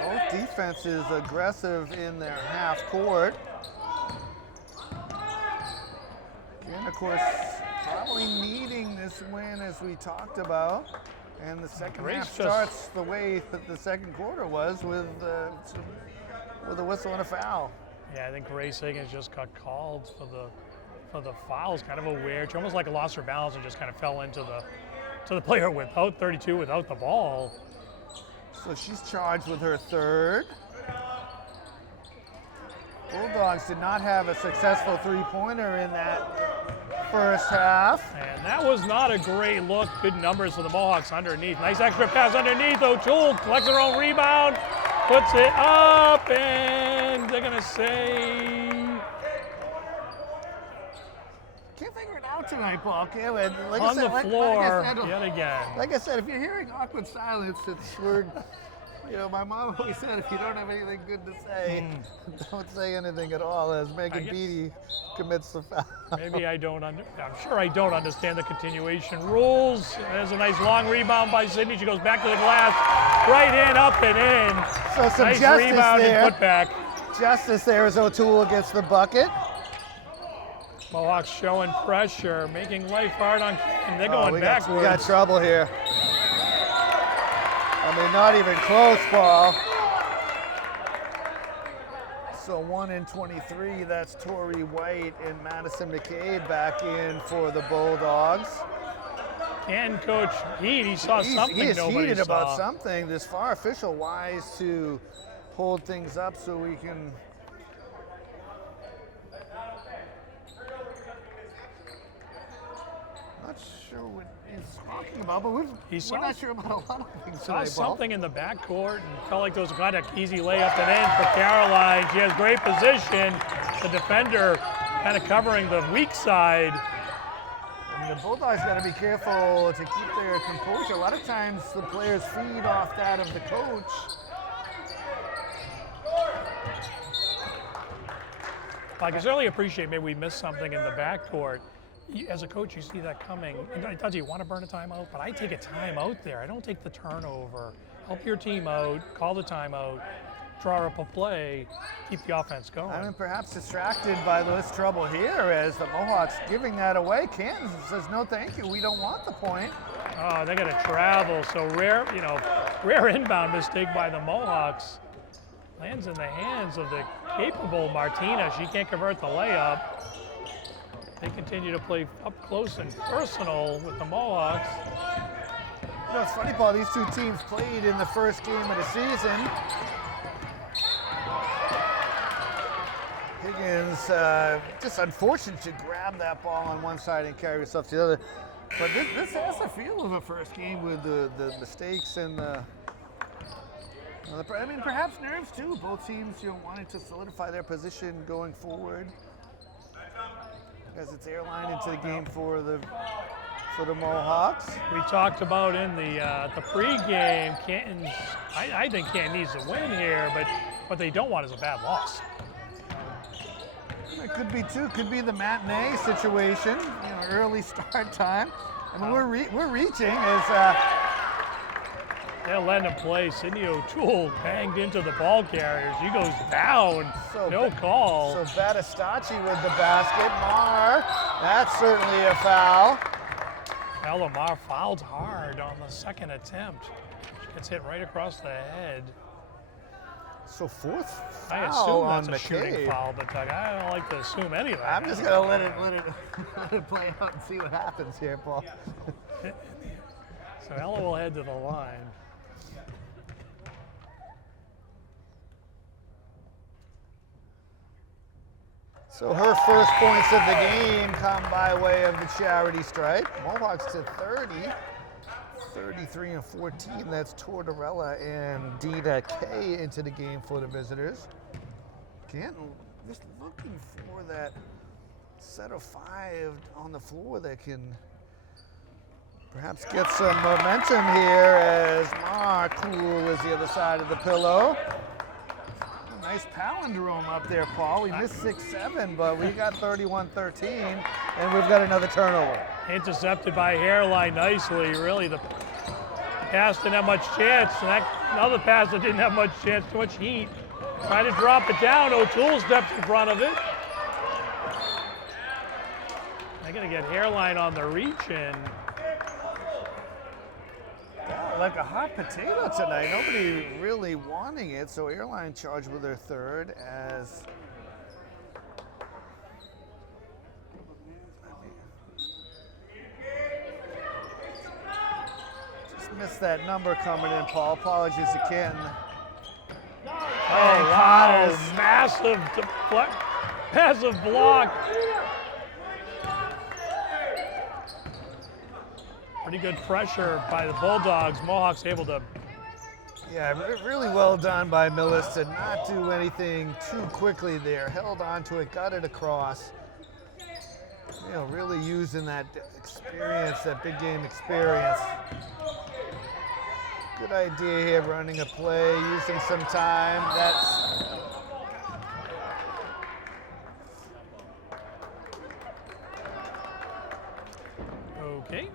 Both defenses aggressive in their half court. Again, of course, probably needing this win as we talked about. And the second half starts the way that the second quarter was with a whistle and a foul. Yeah, I think Grace Higgins just got called for the fouls. Kind of a weird. She almost like lost her balance and just kind of fell into the player without 32 without the ball. So she's charged with her third. Bulldogs did not have a successful 3-pointer in that first half. And that was not a great look. Good numbers for the Mohawks underneath. Nice extra pass underneath. O'Toole collects her own rebound, puts it up, and they're going to say... Can't figure it out tonight, Paul. Like on the floor yet again. Like I said, if you're hearing awkward silence, it's we're... my mom always said, if you don't have anything good to say, don't say anything at all, as Megan Beattie commits the foul. Maybe I'm sure I don't understand the continuation rules. There's a nice long rebound by Sydney. She goes back to the glass, right in, up and in. So some nice justice rebound there. And put back. Justice there as O'Toole gets the bucket. Mohawks showing pressure, making life hard on Canton. They're going backwards. We got trouble here. I mean, not even close, Paul. So 1 in 23, that's Tori White and Madison McCabe back in for the Bulldogs. And Coach Heat, he saw something he is nobody heated saw. about something. This far official wise to hold things up so we can... not sure what he's talking about, but we're not sure about a lot of things Saw today, Paul. something in the backcourt and felt like those kind of easy layup and in for Caroline. She has great position. The defender kind of covering the weak side. And the Bulldogs got to be careful to keep their composure. A lot of times the players feed off that of the coach. I can certainly appreciate maybe we missed something in the backcourt. As a coach, you see that coming. And it does you want to burn a timeout, but I take a timeout there. I don't take the turnover. Help your team out, call the timeout, draw up a play, keep the offense going. I mean, perhaps distracted by this trouble here as the Mohawks giving that away. Canton says, no, thank you. We don't want the point. Oh, they got to travel. So rare inbound mistake by the Mohawks. Lands in the hands of the capable Martina. She can't convert the layup. They continue to play up close and personal with the Mohawks. You know, it's funny, Paul, these two teams played in the first game of the season. Higgins, just unfortunate to grab that ball on one side and carry herself to the other. But this has the feel of a first game with the mistakes and I mean, perhaps nerves too. Both teams, wanting to solidify their position going forward. As it's airline into the game for the Mohawks. We talked about in the pregame, Canton's. I think Canton needs to win here, but what they don't want is a bad loss. It could be too. Could be the matinee situation. Early start time. I mean, we're reaching as. They'll let him play. Sydney O'Toole banged into the ball carriers. He goes down. No call. So Battistacci with the basket. Marr, that's certainly a foul. Ella Marr fouled hard on the second attempt. She gets hit right across the head. So fourth I foul assume on that's a shooting foul, but I don't like to assume anything. I'm just gonna let it play out and see what happens here, Paul. So Ella will head to the line. So her first points of the game come by way of the charity stripe. Mohawks to 30, 33 and 14. That's Tortorella and Dita K into the game for the visitors. Canton just looking for that set of five on the floor that can perhaps get some momentum here as Cool is the other side of the pillow. Nice palindrome up there, Paul. We missed 6-7, but we got 31-13, and we've got another turnover. Intercepted by Hairline nicely. Really, the pass didn't have much chance. And that another pass that didn't have much chance, too much heat. Trying to drop it down. O'Toole steps in front of it. They're going to get Hairline on the reach in. Like a hot potato tonight. Nobody really wanting it, so Airline charged with their third as just missed that number coming in, Paul. Apologies to Canton. Oh, wow. Massive block. Pretty good pressure by the Bulldogs. Mohawks able to. Yeah, really well done by Millis to not do anything too quickly there. Held on to it, got it across. Really using that experience, that big game experience. Good idea here, running a play, using some time. That's okay.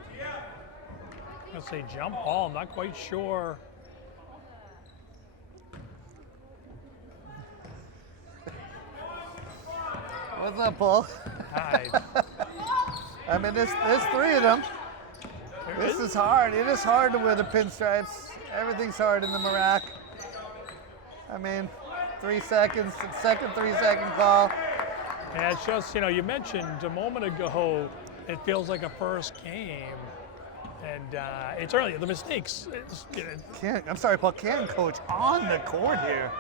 Let's say jump ball. I'm not quite sure. What's up, Paul? Hi. I mean, there's three of them. This is hard. It is hard to wear the pinstripes. Everything's hard in the Marac. I mean, 3 seconds, second 3-second call. Yeah, it's just, you mentioned a moment ago, it feels like a first game. And it's early. The mistakes. I'm sorry, Paul. Canton coach on the court here.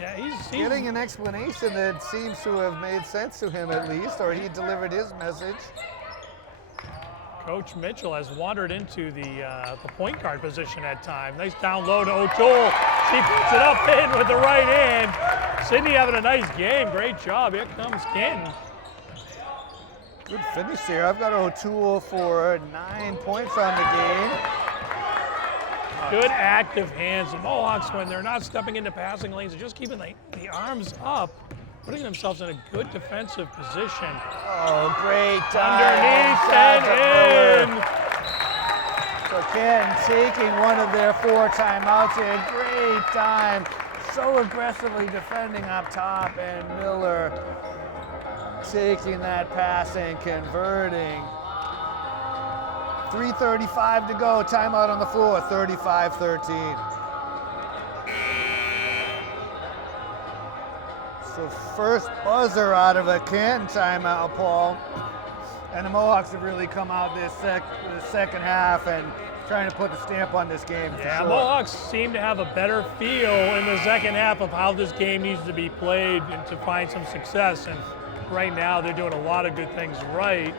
Yeah, he's getting an explanation that seems to have made sense to him at least, or he delivered his message. Coach Mitchell has wandered into the point guard position at time. Nice down low to O'Toole. She puts it up in with the right hand. Sydney having a nice game. Great job. Here comes Canton. Good finish there. I've got O'Toole for 9 points on the game. Good active hands. The Mohawks, when they're not stepping into passing lanes, are just keeping the arms up, putting themselves in a good defensive position. Oh, great dive. Underneath and in. So Canton taking one of their 4 timeouts here. Great time. So aggressively defending up top, and Miller taking that pass and converting. 3:35 to go, timeout on the floor, 35-13. So first buzzer out of a Canton timeout, Paul. And the Mohawks have really come out this second half and trying to put the stamp on this game. Yeah, sure. Mohawks seem to have a better feel in the second half of how this game needs to be played and to find some success. And right now they're doing a lot of good things right.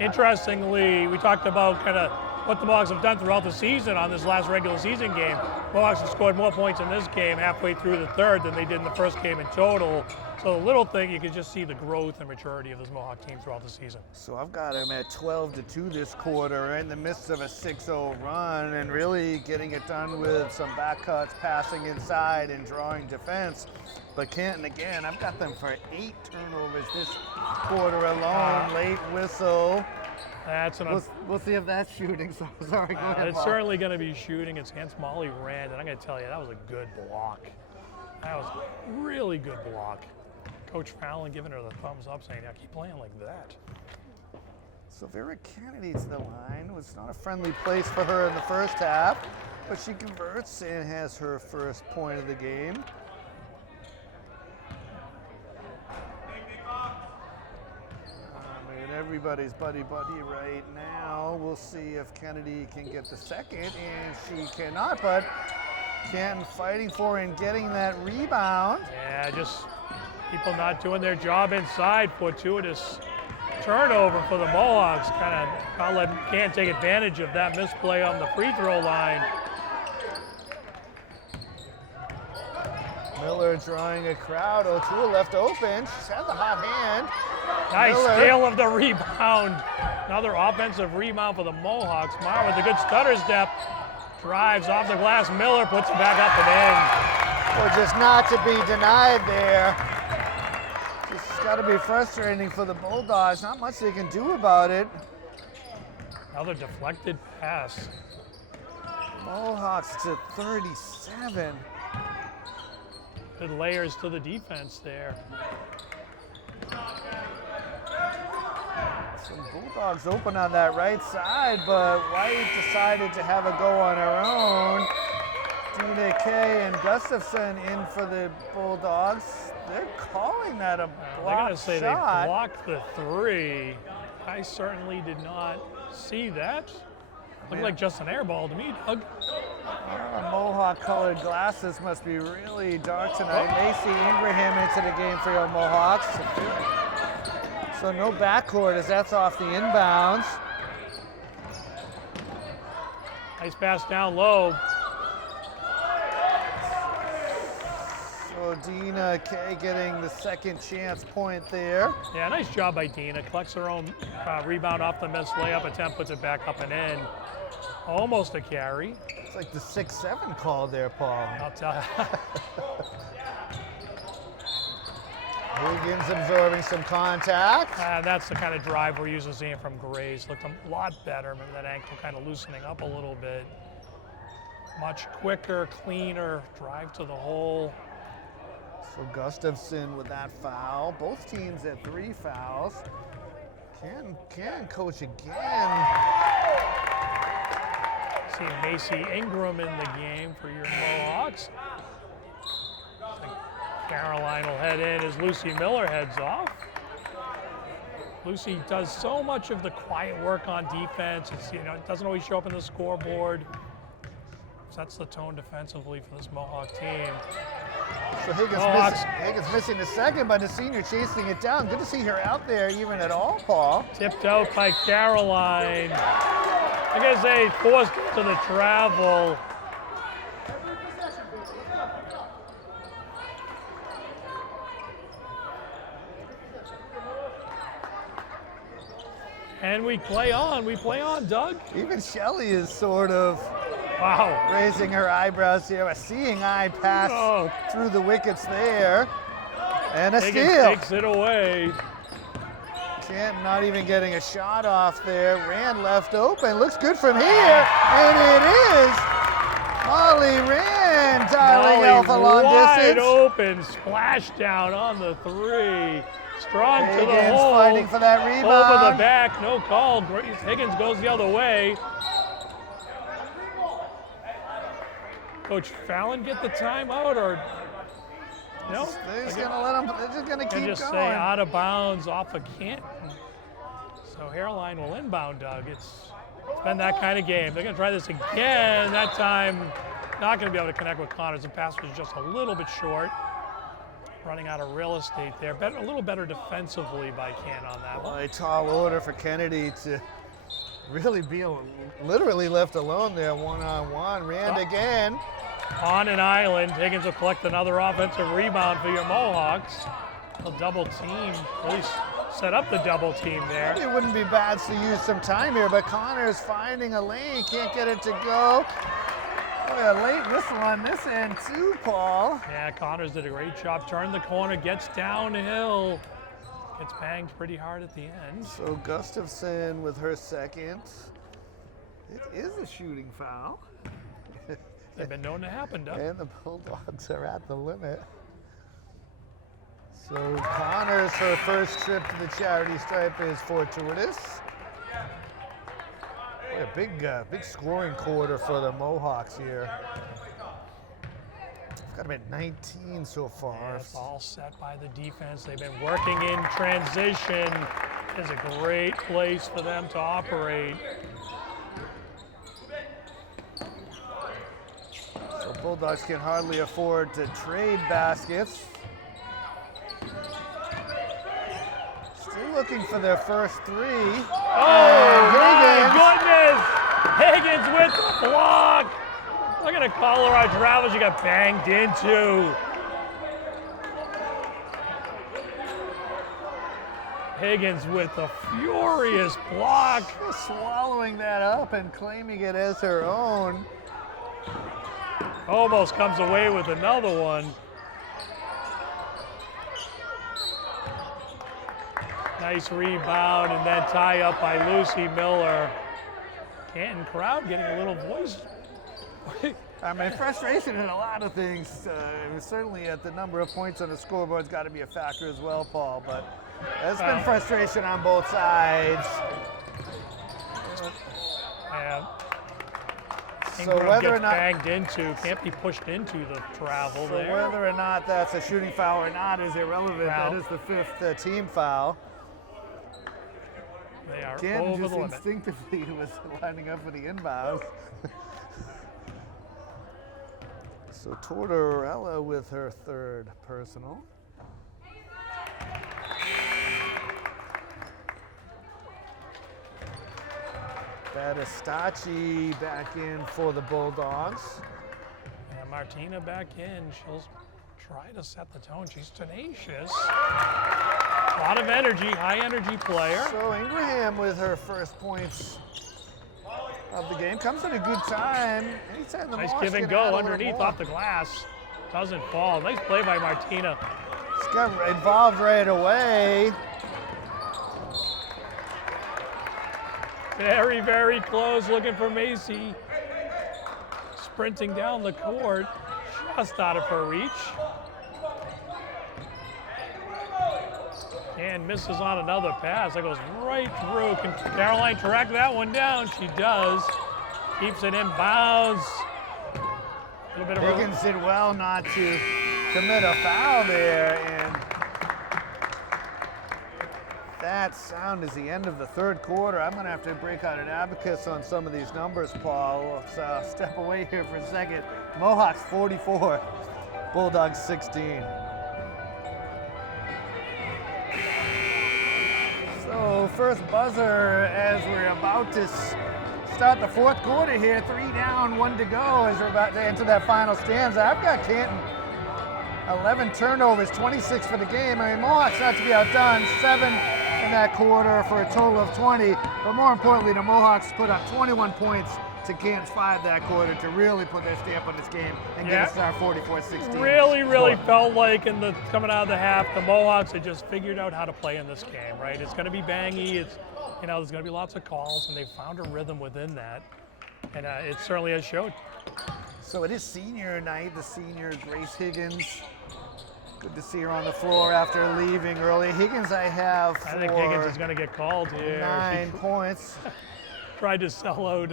Interestingly, we talked about kind of what the Mohawks have done throughout the season on this last regular season game. Mohawks have scored more points in this game halfway through the third than they did in the first game in total. So the little thing, you can just see the growth and maturity of this Mohawk team throughout the season. So I've got him at 12-2 this quarter in the midst of a 6-0 run and really getting it done with some back cuts, passing inside and drawing defense. But Canton, again, I've got them for 8 turnovers this quarter alone. Late whistle. That's We'll see if that's shooting. So sorry, go ahead, it's Paul. certainly going to be shooting. It's against Molly Rand, and I'm going to tell you, that was a good block. That was a really good block. Coach Fallon giving her the thumbs up, saying, yeah, keep playing like that. So Vera Kennedy's the line. It was not a friendly place for her in the first half, but she converts and has her first point of the game. And everybody's buddy-buddy right now. We'll see if Kennedy can get the second, and she cannot, but Canton fighting for and getting that rebound. Yeah, just people not doing their job inside. Fortuitous turnover for the Mohawks. Kind of not letting Canton take advantage of that misplay on the free throw line. Miller drawing a crowd. O'Toole left open. She's had the hot hand. Nice Miller. steal of the rebound. Another offensive rebound for the Mohawks. Meyer with a good stutter step. Drives off the glass. Miller puts it back up and in. Or just not to be denied there. It's got to be frustrating for the Bulldogs. Not much they can do about it. Another deflected pass. Mohawks to 37. Good layers to the defense there. Some Bulldogs open on that right side, but White decided to have a go on her own. Dina Kay and Gustafson in for the Bulldogs. They're calling that a block They're going to say shot. they blocked the three. I certainly did not see that. Looked like just an air ball to me, Doug. Mohawk-colored glasses must be really dark tonight. Macy Ingraham into the game for your Mohawks. So no backcourt as that's off the inbounds. Nice pass down low. So Dina Kay getting the second chance point there. Yeah, nice job by Dina. Collects her own rebound off the missed layup attempt, puts it back up and in. Almost a carry. It's like the 6-7 call there, Paul. I'll tell you. Higgins absorbing some contact. That's the kind of drive we're used to seeing from Grays. Looked a lot better. Remember that ankle kind of loosening up a little bit. Much quicker, cleaner drive to the hole. So Gustafson with that foul. Both teams at 3 fouls. Can coach again. See Macy Ingram in the game for your Mohawks. Caroline will head in as Lucy Miller heads off. Lucy does so much of the quiet work on defense. It's, it doesn't always show up in the scoreboard. Sets the tone defensively for this Mohawk team. So Higgins missing the second, but the senior chasing it down. Good to see her out there even at all, Paul. Tipped out by Caroline. I guess they forced it to the travel. And we play on, Doug. Even Shelly is sort of Wow. raising her eyebrows here. A seeing eye pass through the wickets there. And a Higgins steal. takes it away. Canton not even getting a shot off there. Rand left open. Looks good from here. And it is Molly Rand dialing Alpha long wide distance. open, splash down on the 3. Strong to the Higgins hole. fighting for that rebound. Over the back, no call. Higgins goes the other way. Coach Fallon get the timeout or no? They're just gonna let them. They're just gonna keep just going. say out of bounds off of Canton. So Hairline will inbound, Doug. It's been that kind of game. They're gonna try this again. That time, not gonna be able to connect with Connors. The pass was just a little bit short. Running out of real estate there. A little better defensively by Canton on that one. A tall order for Kennedy to really be literally left alone there, one-on-one. Rand again. On an island, Higgins will collect another offensive rebound for your Mohawks. A double team, at least set up the double team there. It wouldn't be bad to use some time here, but Connors finding a lane, can't get it to go. Boy, a late whistle on this end too, Paul. Yeah, Connors did a great job. Turned the corner, gets downhill. Gets banged pretty hard at the end. So Gustafson with her second. It is a shooting foul. They've been known to happen, Doug. And the Bulldogs are at the limit. So Connors, her first trip to the charity stripe is fortuitous. Boy, a big scoring quarter for the Mohawks here. Got them at 19 so far. Yeah, it's all set by the defense. They've been working in transition. It's a great place for them to operate. So Bulldogs can hardly afford to trade baskets. Still looking for their first three. Oh, my goodness! Higgins with the block. Look at a Colorado Travel she got banged into. Higgins with a furious block. Just swallowing that up and claiming it as her own. Almost comes away with another one. Nice rebound and then tie up by Lucy Miller. Canton crowd getting a little voice. I mean, frustration in a lot of things. Certainly at the number of points on the scoreboard's got to be a factor as well, Paul. But there's been frustration on both sides. Yeah. So Ingram whether or gets not banged into, can't be pushed into the travel there. whether or not that's a shooting foul or not is irrelevant. Foul. That is the fifth team foul. They are Canton over just the limit. instinctively was lining up for the inbound. So Tortorella with her third personal. Battistacci back in for the Bulldogs. And Martina back in. She'll try to set the tone. She's tenacious. A lot of energy, high energy player. So Ingraham with her first points of the game. Comes at a good time. Anytime the Nice Moss give and get go out a little underneath more. off the glass. Doesn't fall. Nice play by Martina. She got involved right away. Very, very close, looking for Macy. Sprinting down the court, just out of her reach. And misses on another pass. That goes right through. Can Caroline track that one down? She does. Keeps it in bounds. A little bit of Higgins did well not to commit a foul there, and that sound is the end of the third quarter. I'm going to have to break out an abacus on some of these numbers, Paul. Let's step away here for a second. Mohawks 44, Bulldogs 16. So first buzzer as we're about to start the fourth quarter here. 3 down, 1 to go as we're about to enter that final stanza. I've got Canton 11 turnovers, 26 for the game. I mean, Mohawks not to be outdone, 7 in that quarter for a total of 20. But more importantly, the Mohawks put up 21 points to Canton's 5 that quarter to really put their stamp on this game and give us our 44-16. Really felt like coming out of the half, the Mohawks had just figured out how to play in this game, right? It's going to be bangy. It's, there's going to be lots of calls, and they found a rhythm within that, and it certainly has showed. So it is senior night. The senior Grace Higgins. Good to see her on the floor after leaving early. Higgins, I think Higgins is going to get called here. 9 points. Tried to sell out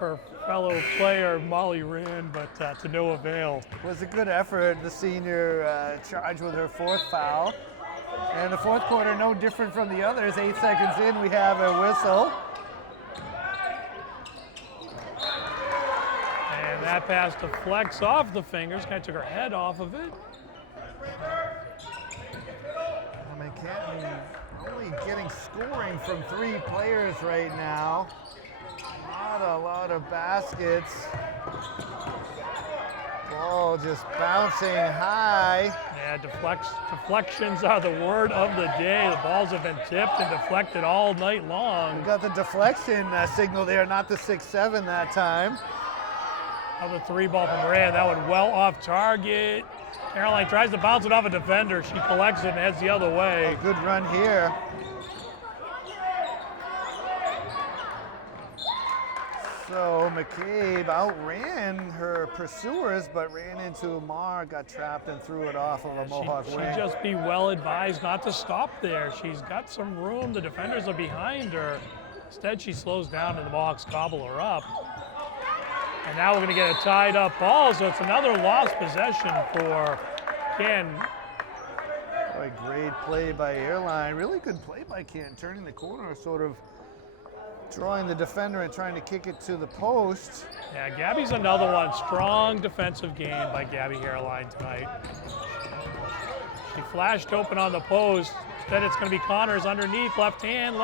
her fellow player, Molly Rand, but to no avail. It was a good effort. The senior charged with her 4th foul. And the fourth quarter, no different from the others. 8 seconds in, we have a whistle. And that pass deflects off the fingers. Kind of took her head off of it. I mean, Canton only getting scoring from 3 players right now. Not a lot of baskets. Ball just bouncing high. Yeah, deflections are the word of the day. The balls have been tipped and deflected all night long. We got the deflection signal there, not the 6-7 that time. Another 3 ball from Rand. That one well off target. Caroline tries to bounce it off a defender. She collects it and heads the other way. A good run here. So McCabe outran her pursuers, but ran into Mar, got trapped and threw it off of a Mohawk wing. She'd just be well advised not to stop there. She's got some room. The defenders are behind her. Instead, she slows down and the Mohawks gobble her up. And now we're going to get a tied up ball, so it's another lost possession for Canton. A great play by Airline. Really good play by Canton, turning the corner, sort of drawing the defender and trying to kick it to the post. Yeah, Gabby's another one. Strong defensive game by Gabby Airline tonight. She flashed open on the post. Instead, it's going to be Connors underneath, left hand.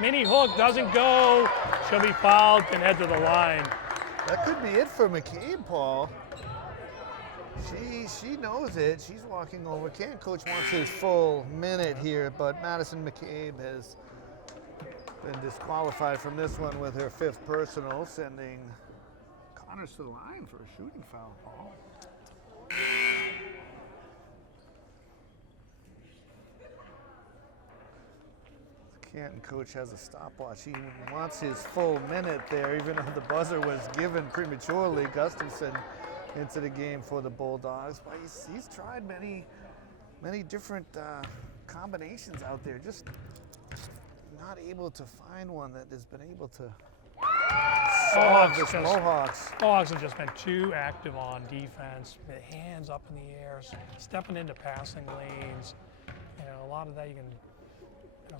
Mini hook doesn't go. She'll be fouled and head to the line. That could be it for McCabe, Paul. She knows it. She's walking over. Canton coach wants his full minute here, but Madison McCabe has been disqualified from this one with her 5th personal, sending Connors to the line for a shooting foul, Paul. Canton coach has a stopwatch. He wants his full minute there, even though the buzzer was given prematurely. Gustafson into the game for the Bulldogs, but he's tried many different combinations out there, just not able to find one that has been able to solve this Mohawks. Mohawks have just been too active on defense, hands up in the air, stepping into passing lanes. A lot of that you can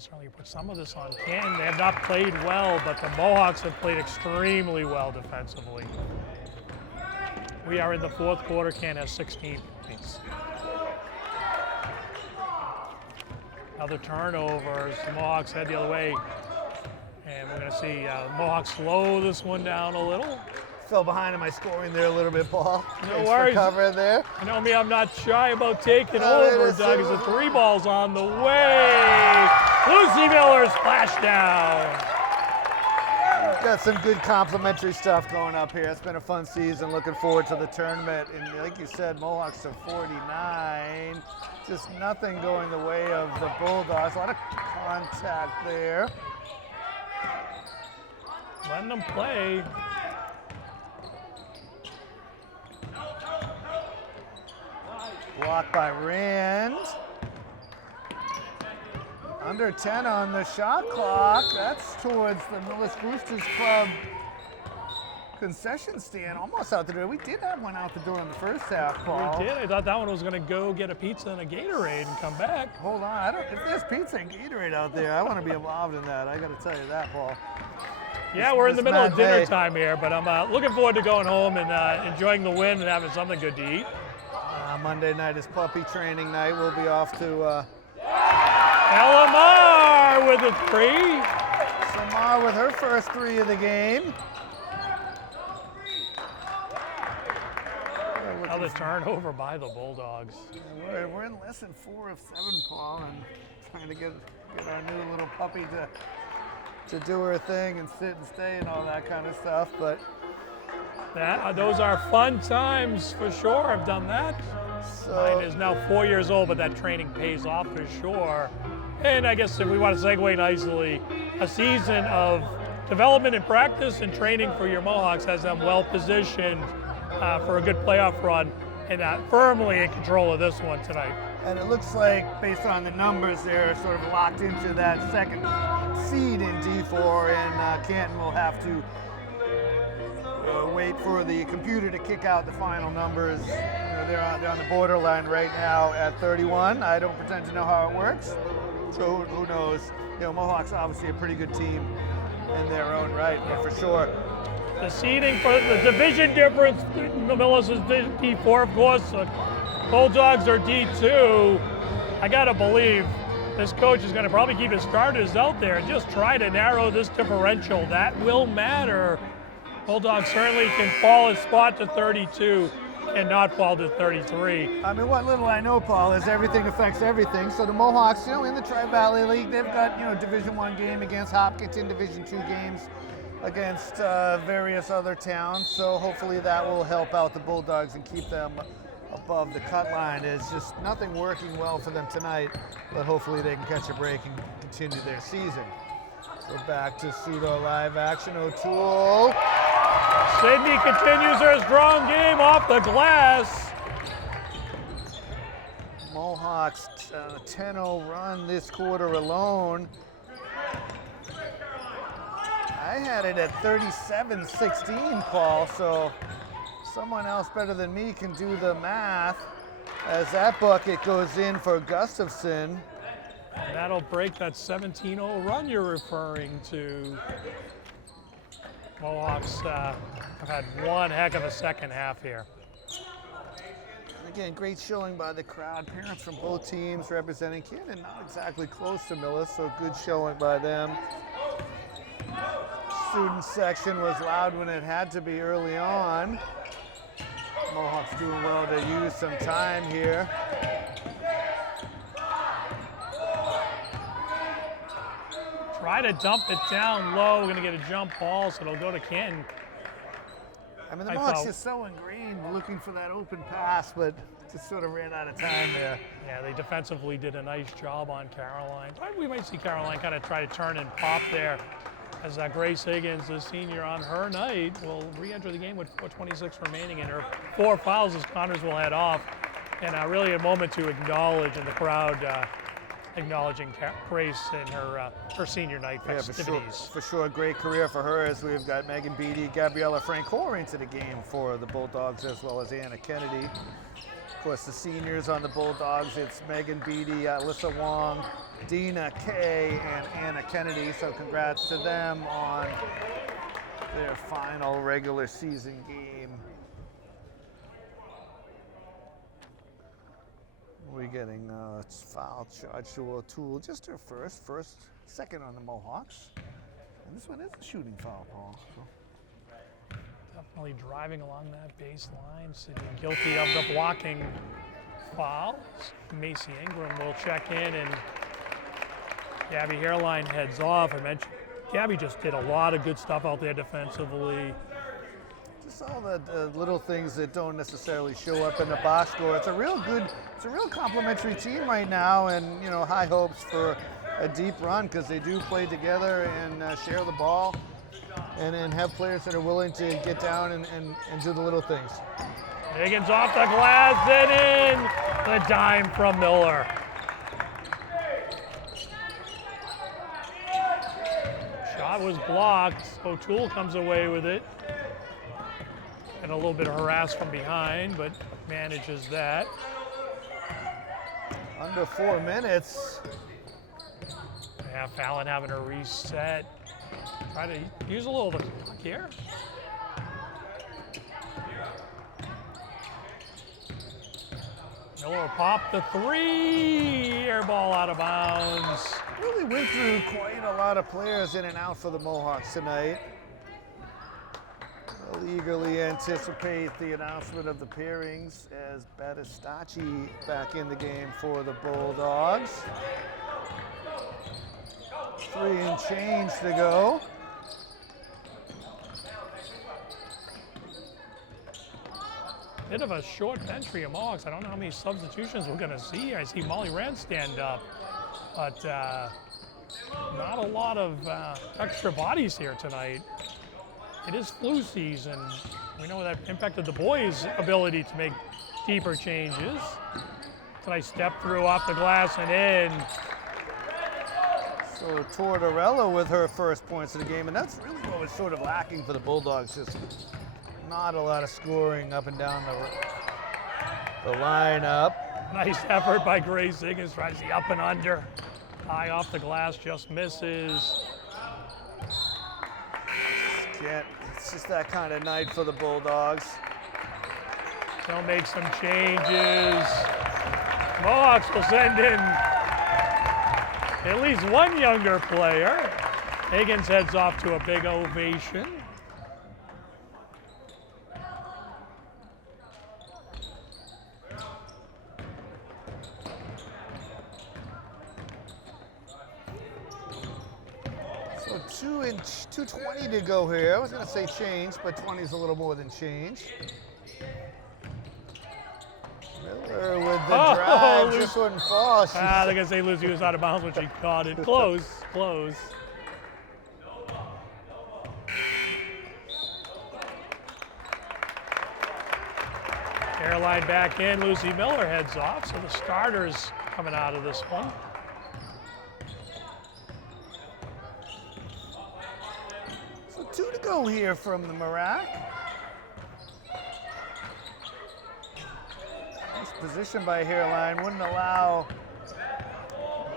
certainly put some of this on Canton. They have not played well, but the Mohawks have played extremely well defensively. We are in the fourth quarter. Canton has 16 points. Other turnovers. The Mohawks head the other way. And we're going to see Mohawks slow this one down a little. Fell behind in my scoring there a little bit, Paul. No worries. For cover there. You know me, I'm not shy about taking over, Doug. As the 3 ball's on the way. Lucy Miller splashdown. Got some good complimentary stuff going up here. It's been a fun season. Looking forward to the tournament. And like you said, Mohawks are 49. Just nothing going the way of the Bulldogs. A lot of contact there. Letting them play. Blocked by Rand. Under 10 on the shot clock. That's towards the Millis Boosters Club concession stand. Almost out the door. We did have one out the door in the first half, Paul. We did. I thought that one was going to go get a pizza and a Gatorade and come back. Hold on. If there's pizza and Gatorade out there, I want to be involved in that. I got to tell you that, Paul. Yeah, we're in the middle of dinner time here, but I'm looking forward to going home and enjoying the win and having something good to eat. Monday night is puppy training night. We'll be off to Elamar with a 3. Samar with her first 3 of the game. Another turnover by the Bulldogs. We're in lesson 4 of 7, Paul, and trying to get our new little puppy to do her thing and sit and stay and all that kind of stuff. But Those are fun times for sure. I've done that. Mine is now 4 years old, but that training pays off for sure. And I guess if we want to segue nicely, a season of development and practice and training for your Mohawks has them well positioned for a good playoff run and firmly in control of this one tonight. And it looks like, based on the numbers, they're sort of locked into that second seed in D4, and Canton will have to wait for the computer to kick out the final numbers. You know, they're on the borderline right now at 31. I don't pretend to know how it works, so who knows? You know, Mohawks obviously a pretty good team in their own right, but for sure. The seeding for the division difference, Millis is D4, of course. Bulldogs are D2. I gotta believe this coach is gonna probably keep his starters out there and just try to narrow this differential. That will matter. Bulldogs certainly can fall a spot to 32 and not fall to 33. I mean, what little I know, Paul, is everything affects everything. So the Mohawks, you know, in the Tri-Valley League, they've got, you know, Division I game against Hopkinton, Division II games against various other towns. So hopefully that will help out the Bulldogs and keep them above the cut line. It's just nothing working well for them tonight, but hopefully they can catch a break and continue their season. So back to pseudo live action. O'Toole. Sydney continues her strong game off the glass. Mohawks 10-0 run this quarter alone. I had it at 37-16, Paul, so someone else better than me can do the math as that bucket goes in for Gustafson. And that'll break that 17-0 run you're referring to. Mohawks have had one heck of a second half here. And again, great showing by the crowd. Parents from both teams representing Canton, not exactly close to Millis, so good showing by them. Student section was loud when it had to be early on. Mohawks doing well to use some time here. Try to dump it down low. We're going to get a jump ball, so it'll go to Canton. I mean, the Mohawks is so ingrained looking for that open pass, but just sort of ran out of time there. Yeah, they defensively did a nice job on Caroline. We might see Caroline kind of try to turn and pop there as Grace Higgins, the senior on her night, will re-enter the game with 4:26 remaining in her 4 fouls as Connors will head off. And really a moment to acknowledge in the crowd acknowledging Grace in her senior night festivities. Yeah, for sure, great career for her, as we've got Megan Beattie, Gabriella Francoeur into the game for the Bulldogs, as well as Anna Kennedy. Of course, the seniors on the Bulldogs, it's Megan Beattie, Alyssa Wong, Dina Kay, and Anna Kennedy. So congrats to them on their final regular season game. We're getting foul charge to O'Toole, just her second on the Mohawks. And this one is a shooting foul, Paul. So. Definitely driving along that baseline, Sydney guilty of the blocking foul. Macy Ingram will check in, and Gabby Hairline heads off. I mentioned Gabby just did a lot of good stuff out there defensively. Just all the little things that don't necessarily show up in the box score. It's a real complimentary team right now, and you know, high hopes for a deep run because they do play together and share the ball, and have players that are willing to get down and do the little things. Higgins off the glass and in. The dime from Miller. Shot was blocked. O'Toole comes away with it. And a little bit of harass from behind, but manages that. Under 4 minutes. Yeah, Fallon having a reset. Try to use a little of the clock here. Miller popped the three. Air ball out of bounds. Really went through quite a lot of players in and out for the Mohawks tonight. We'll eagerly anticipate the announcement of the pairings as Battistacci back in the game for the Bulldogs. 3 and change to go. Bit of a short bench for your Mohawks. I don't know how many substitutions we're going to see here. I see Molly Rand stand up, but not a lot of extra bodies here tonight. It is flu season. We know that impacted the boys' ability to make deeper changes. Nice step through off the glass and in. So Tortorella with her first points of the game, and that's really what was sort of lacking for the Bulldogs. Just not a lot of scoring up and down the lineup. Nice effort by Grace Higgins, tries the up and under. High off the glass, just misses. It's just that kind of night for the Bulldogs. They'll make some changes. Mohawks will send in at least one younger player. Higgins heads off to a big ovation. So 2:20 to go here. I was going to say change, but 20 is a little more than change. Miller with the drive, just wouldn't fall. They're going to say Lucy was out of bounds when she caught it. Close, close. Caroline back in, Lucy Miller heads off, so the starters coming out of this one. So 2 to go here from the Marac. Nice position by Hairline, wouldn't allow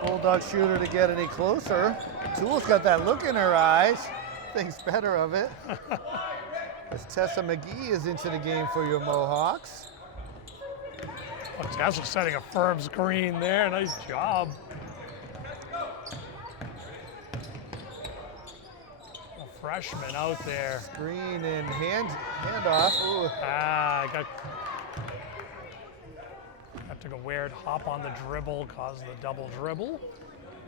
Bulldog shooter to get any closer. Toole's got that look in her eyes, thinks better of it. As Tessa McGee is into the game for your Mohawks. Oh, Tessa setting a firm screen there, nice job. A freshman out there. Screen and handoff. Ooh. Got to go weird hop on the dribble, caused the double dribble.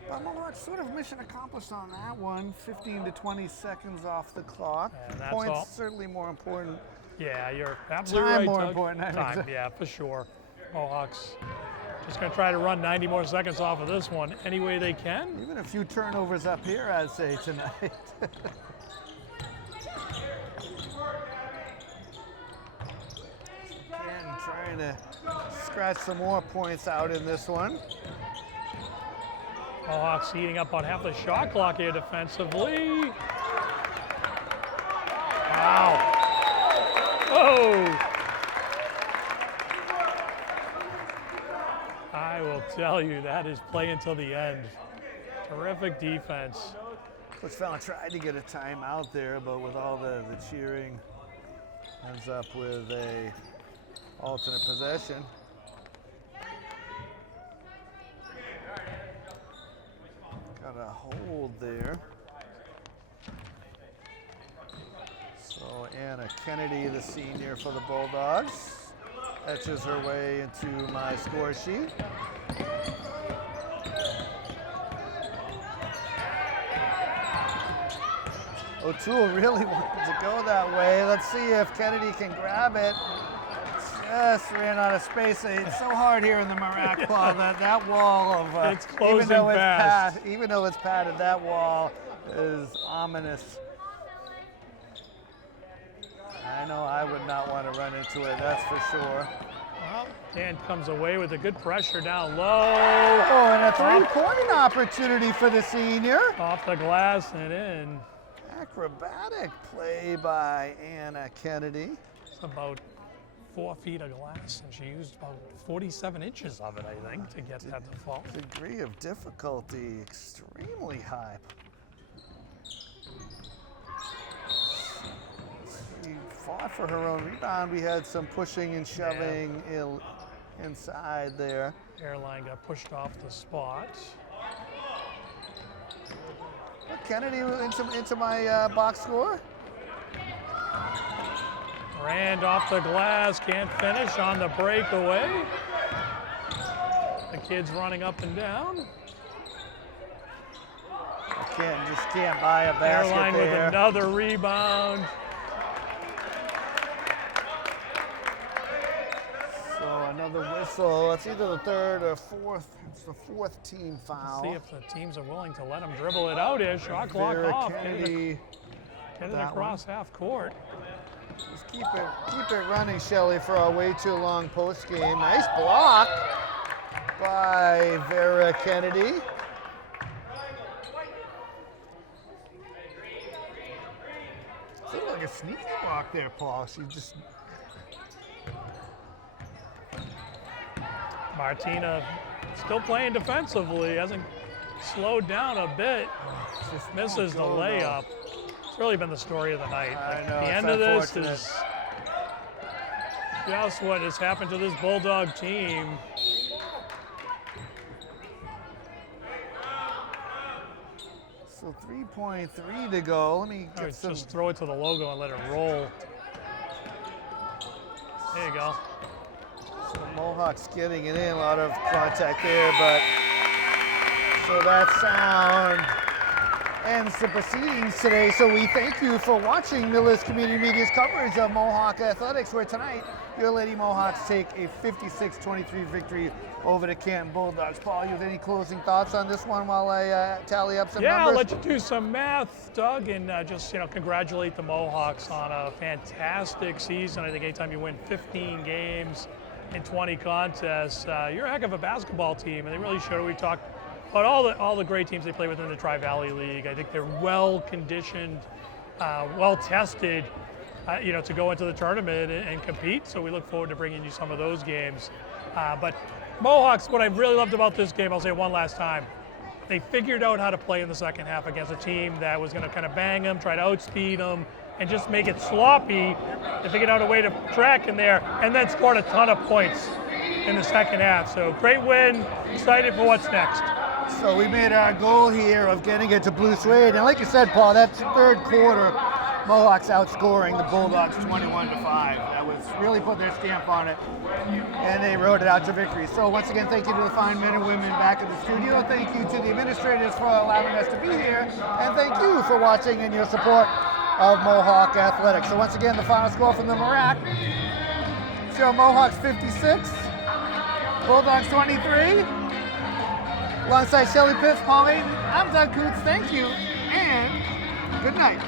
But Mohawks sort of mission accomplished on that one. 15 to 20 seconds off the clock. And that's Points all. Certainly more important. Yeah, you're absolutely Time right, more Doug. important. Time, yeah, for sure. Mohawks just going to try to run 90 more seconds off of this one any way they can. Even a few turnovers up here, I'd say, tonight. Again, trying to scratch some more points out in this one. Mohawks eating up on half the shot clock here defensively. Wow. Oh! I will tell you, that is play until the end. Terrific defense. Coach Fallon tried to get a timeout there, but with all the cheering, ends up with a alternate possession. Got a hold there. So Anna Kennedy, the senior for the Bulldogs, etches her way into my score sheet. O'Toole really wanted to go that way. Let's see if Kennedy can grab it. Just ran out of space. It's so hard here in the Marac Claw that wall of it's closing fast. Even though it's padded, that wall is ominous. I know I would not want to run into it, that's for sure. Well, Dan comes away with a good pressure down low. Oh, and a three-point opportunity for the senior. Off the glass and in. Acrobatic play by Anna Kennedy. It's about 4 feet of glass, and she used about 47 inches of it, I think, to get that to fall. Degree of difficulty extremely high. She fought for her own rebound. We had some pushing and shoving inside there. Airline got pushed off the spot. Kennedy into my box score. Rand off the glass, can't finish on the breakaway. The kid's running up and down. Just can't buy a basket Airline there. with another rebound. So another whistle. It's either the third or fourth. It's the fourth team foul. See if the teams are willing to let him dribble it out here. Shot clock Vera off. Kennedy. Get it across half court. Just keep it running, Shelley, for a way too long post game. Nice block by Vera Kennedy. It's like a sneaky block there, Paul. She just. Martina still playing defensively, hasn't slowed down a bit. Just Misses the layup. It's really been the story of the night. I know, the it's end of this unfortunate. is just what has happened to this Bulldog team. So 3.3 to go. Let me get some. Just throw it to the logo and let it roll. There you go. So Mohawks getting it in, a lot of contact there, but so that sound ends the proceedings today. So we thank you for watching Millis Community Media's coverage of Mohawk Athletics, where tonight your Lady Mohawks take a 56-23 victory over the Canton Bulldogs. Paul, you have any closing thoughts on this one while I tally up some Yeah, numbers? I'll let you do some math, Doug, and just congratulate the Mohawks on a fantastic season. I think anytime you win 15 games in 20 contests, you're a heck of a basketball team, and they really showed it. We talked about all the great teams they play within the Tri-Valley League. I think they're well conditioned, well tested, to go into the tournament and compete. So we look forward to bringing you some of those games. But Mohawks, what I really loved about this game, I'll say it one last time, they figured out how to play in the second half against a team that was going to kind of bang them, try to outspeed them, and just make it sloppy. They figured out a way to track in there and then scored a ton of points in the second half. So great win, excited for what's next. So we made our goal here of getting it to blue suede, and like you said, Paul, that third quarter, Mohawks outscoring the Bulldogs 21-5. That was really put their stamp on it, and they rode it out to victory. So once again, thank you to the fine men and women back in the studio. Thank you to the administrators for allowing us to be here, and thank you for watching and your support of Mohawk Athletics. So once again, the final score from the Marac show Mohawks 56, Bulldogs 23. Alongside Shelley Pitts, Pauline, I'm Doug Coots. Thank you, and good night.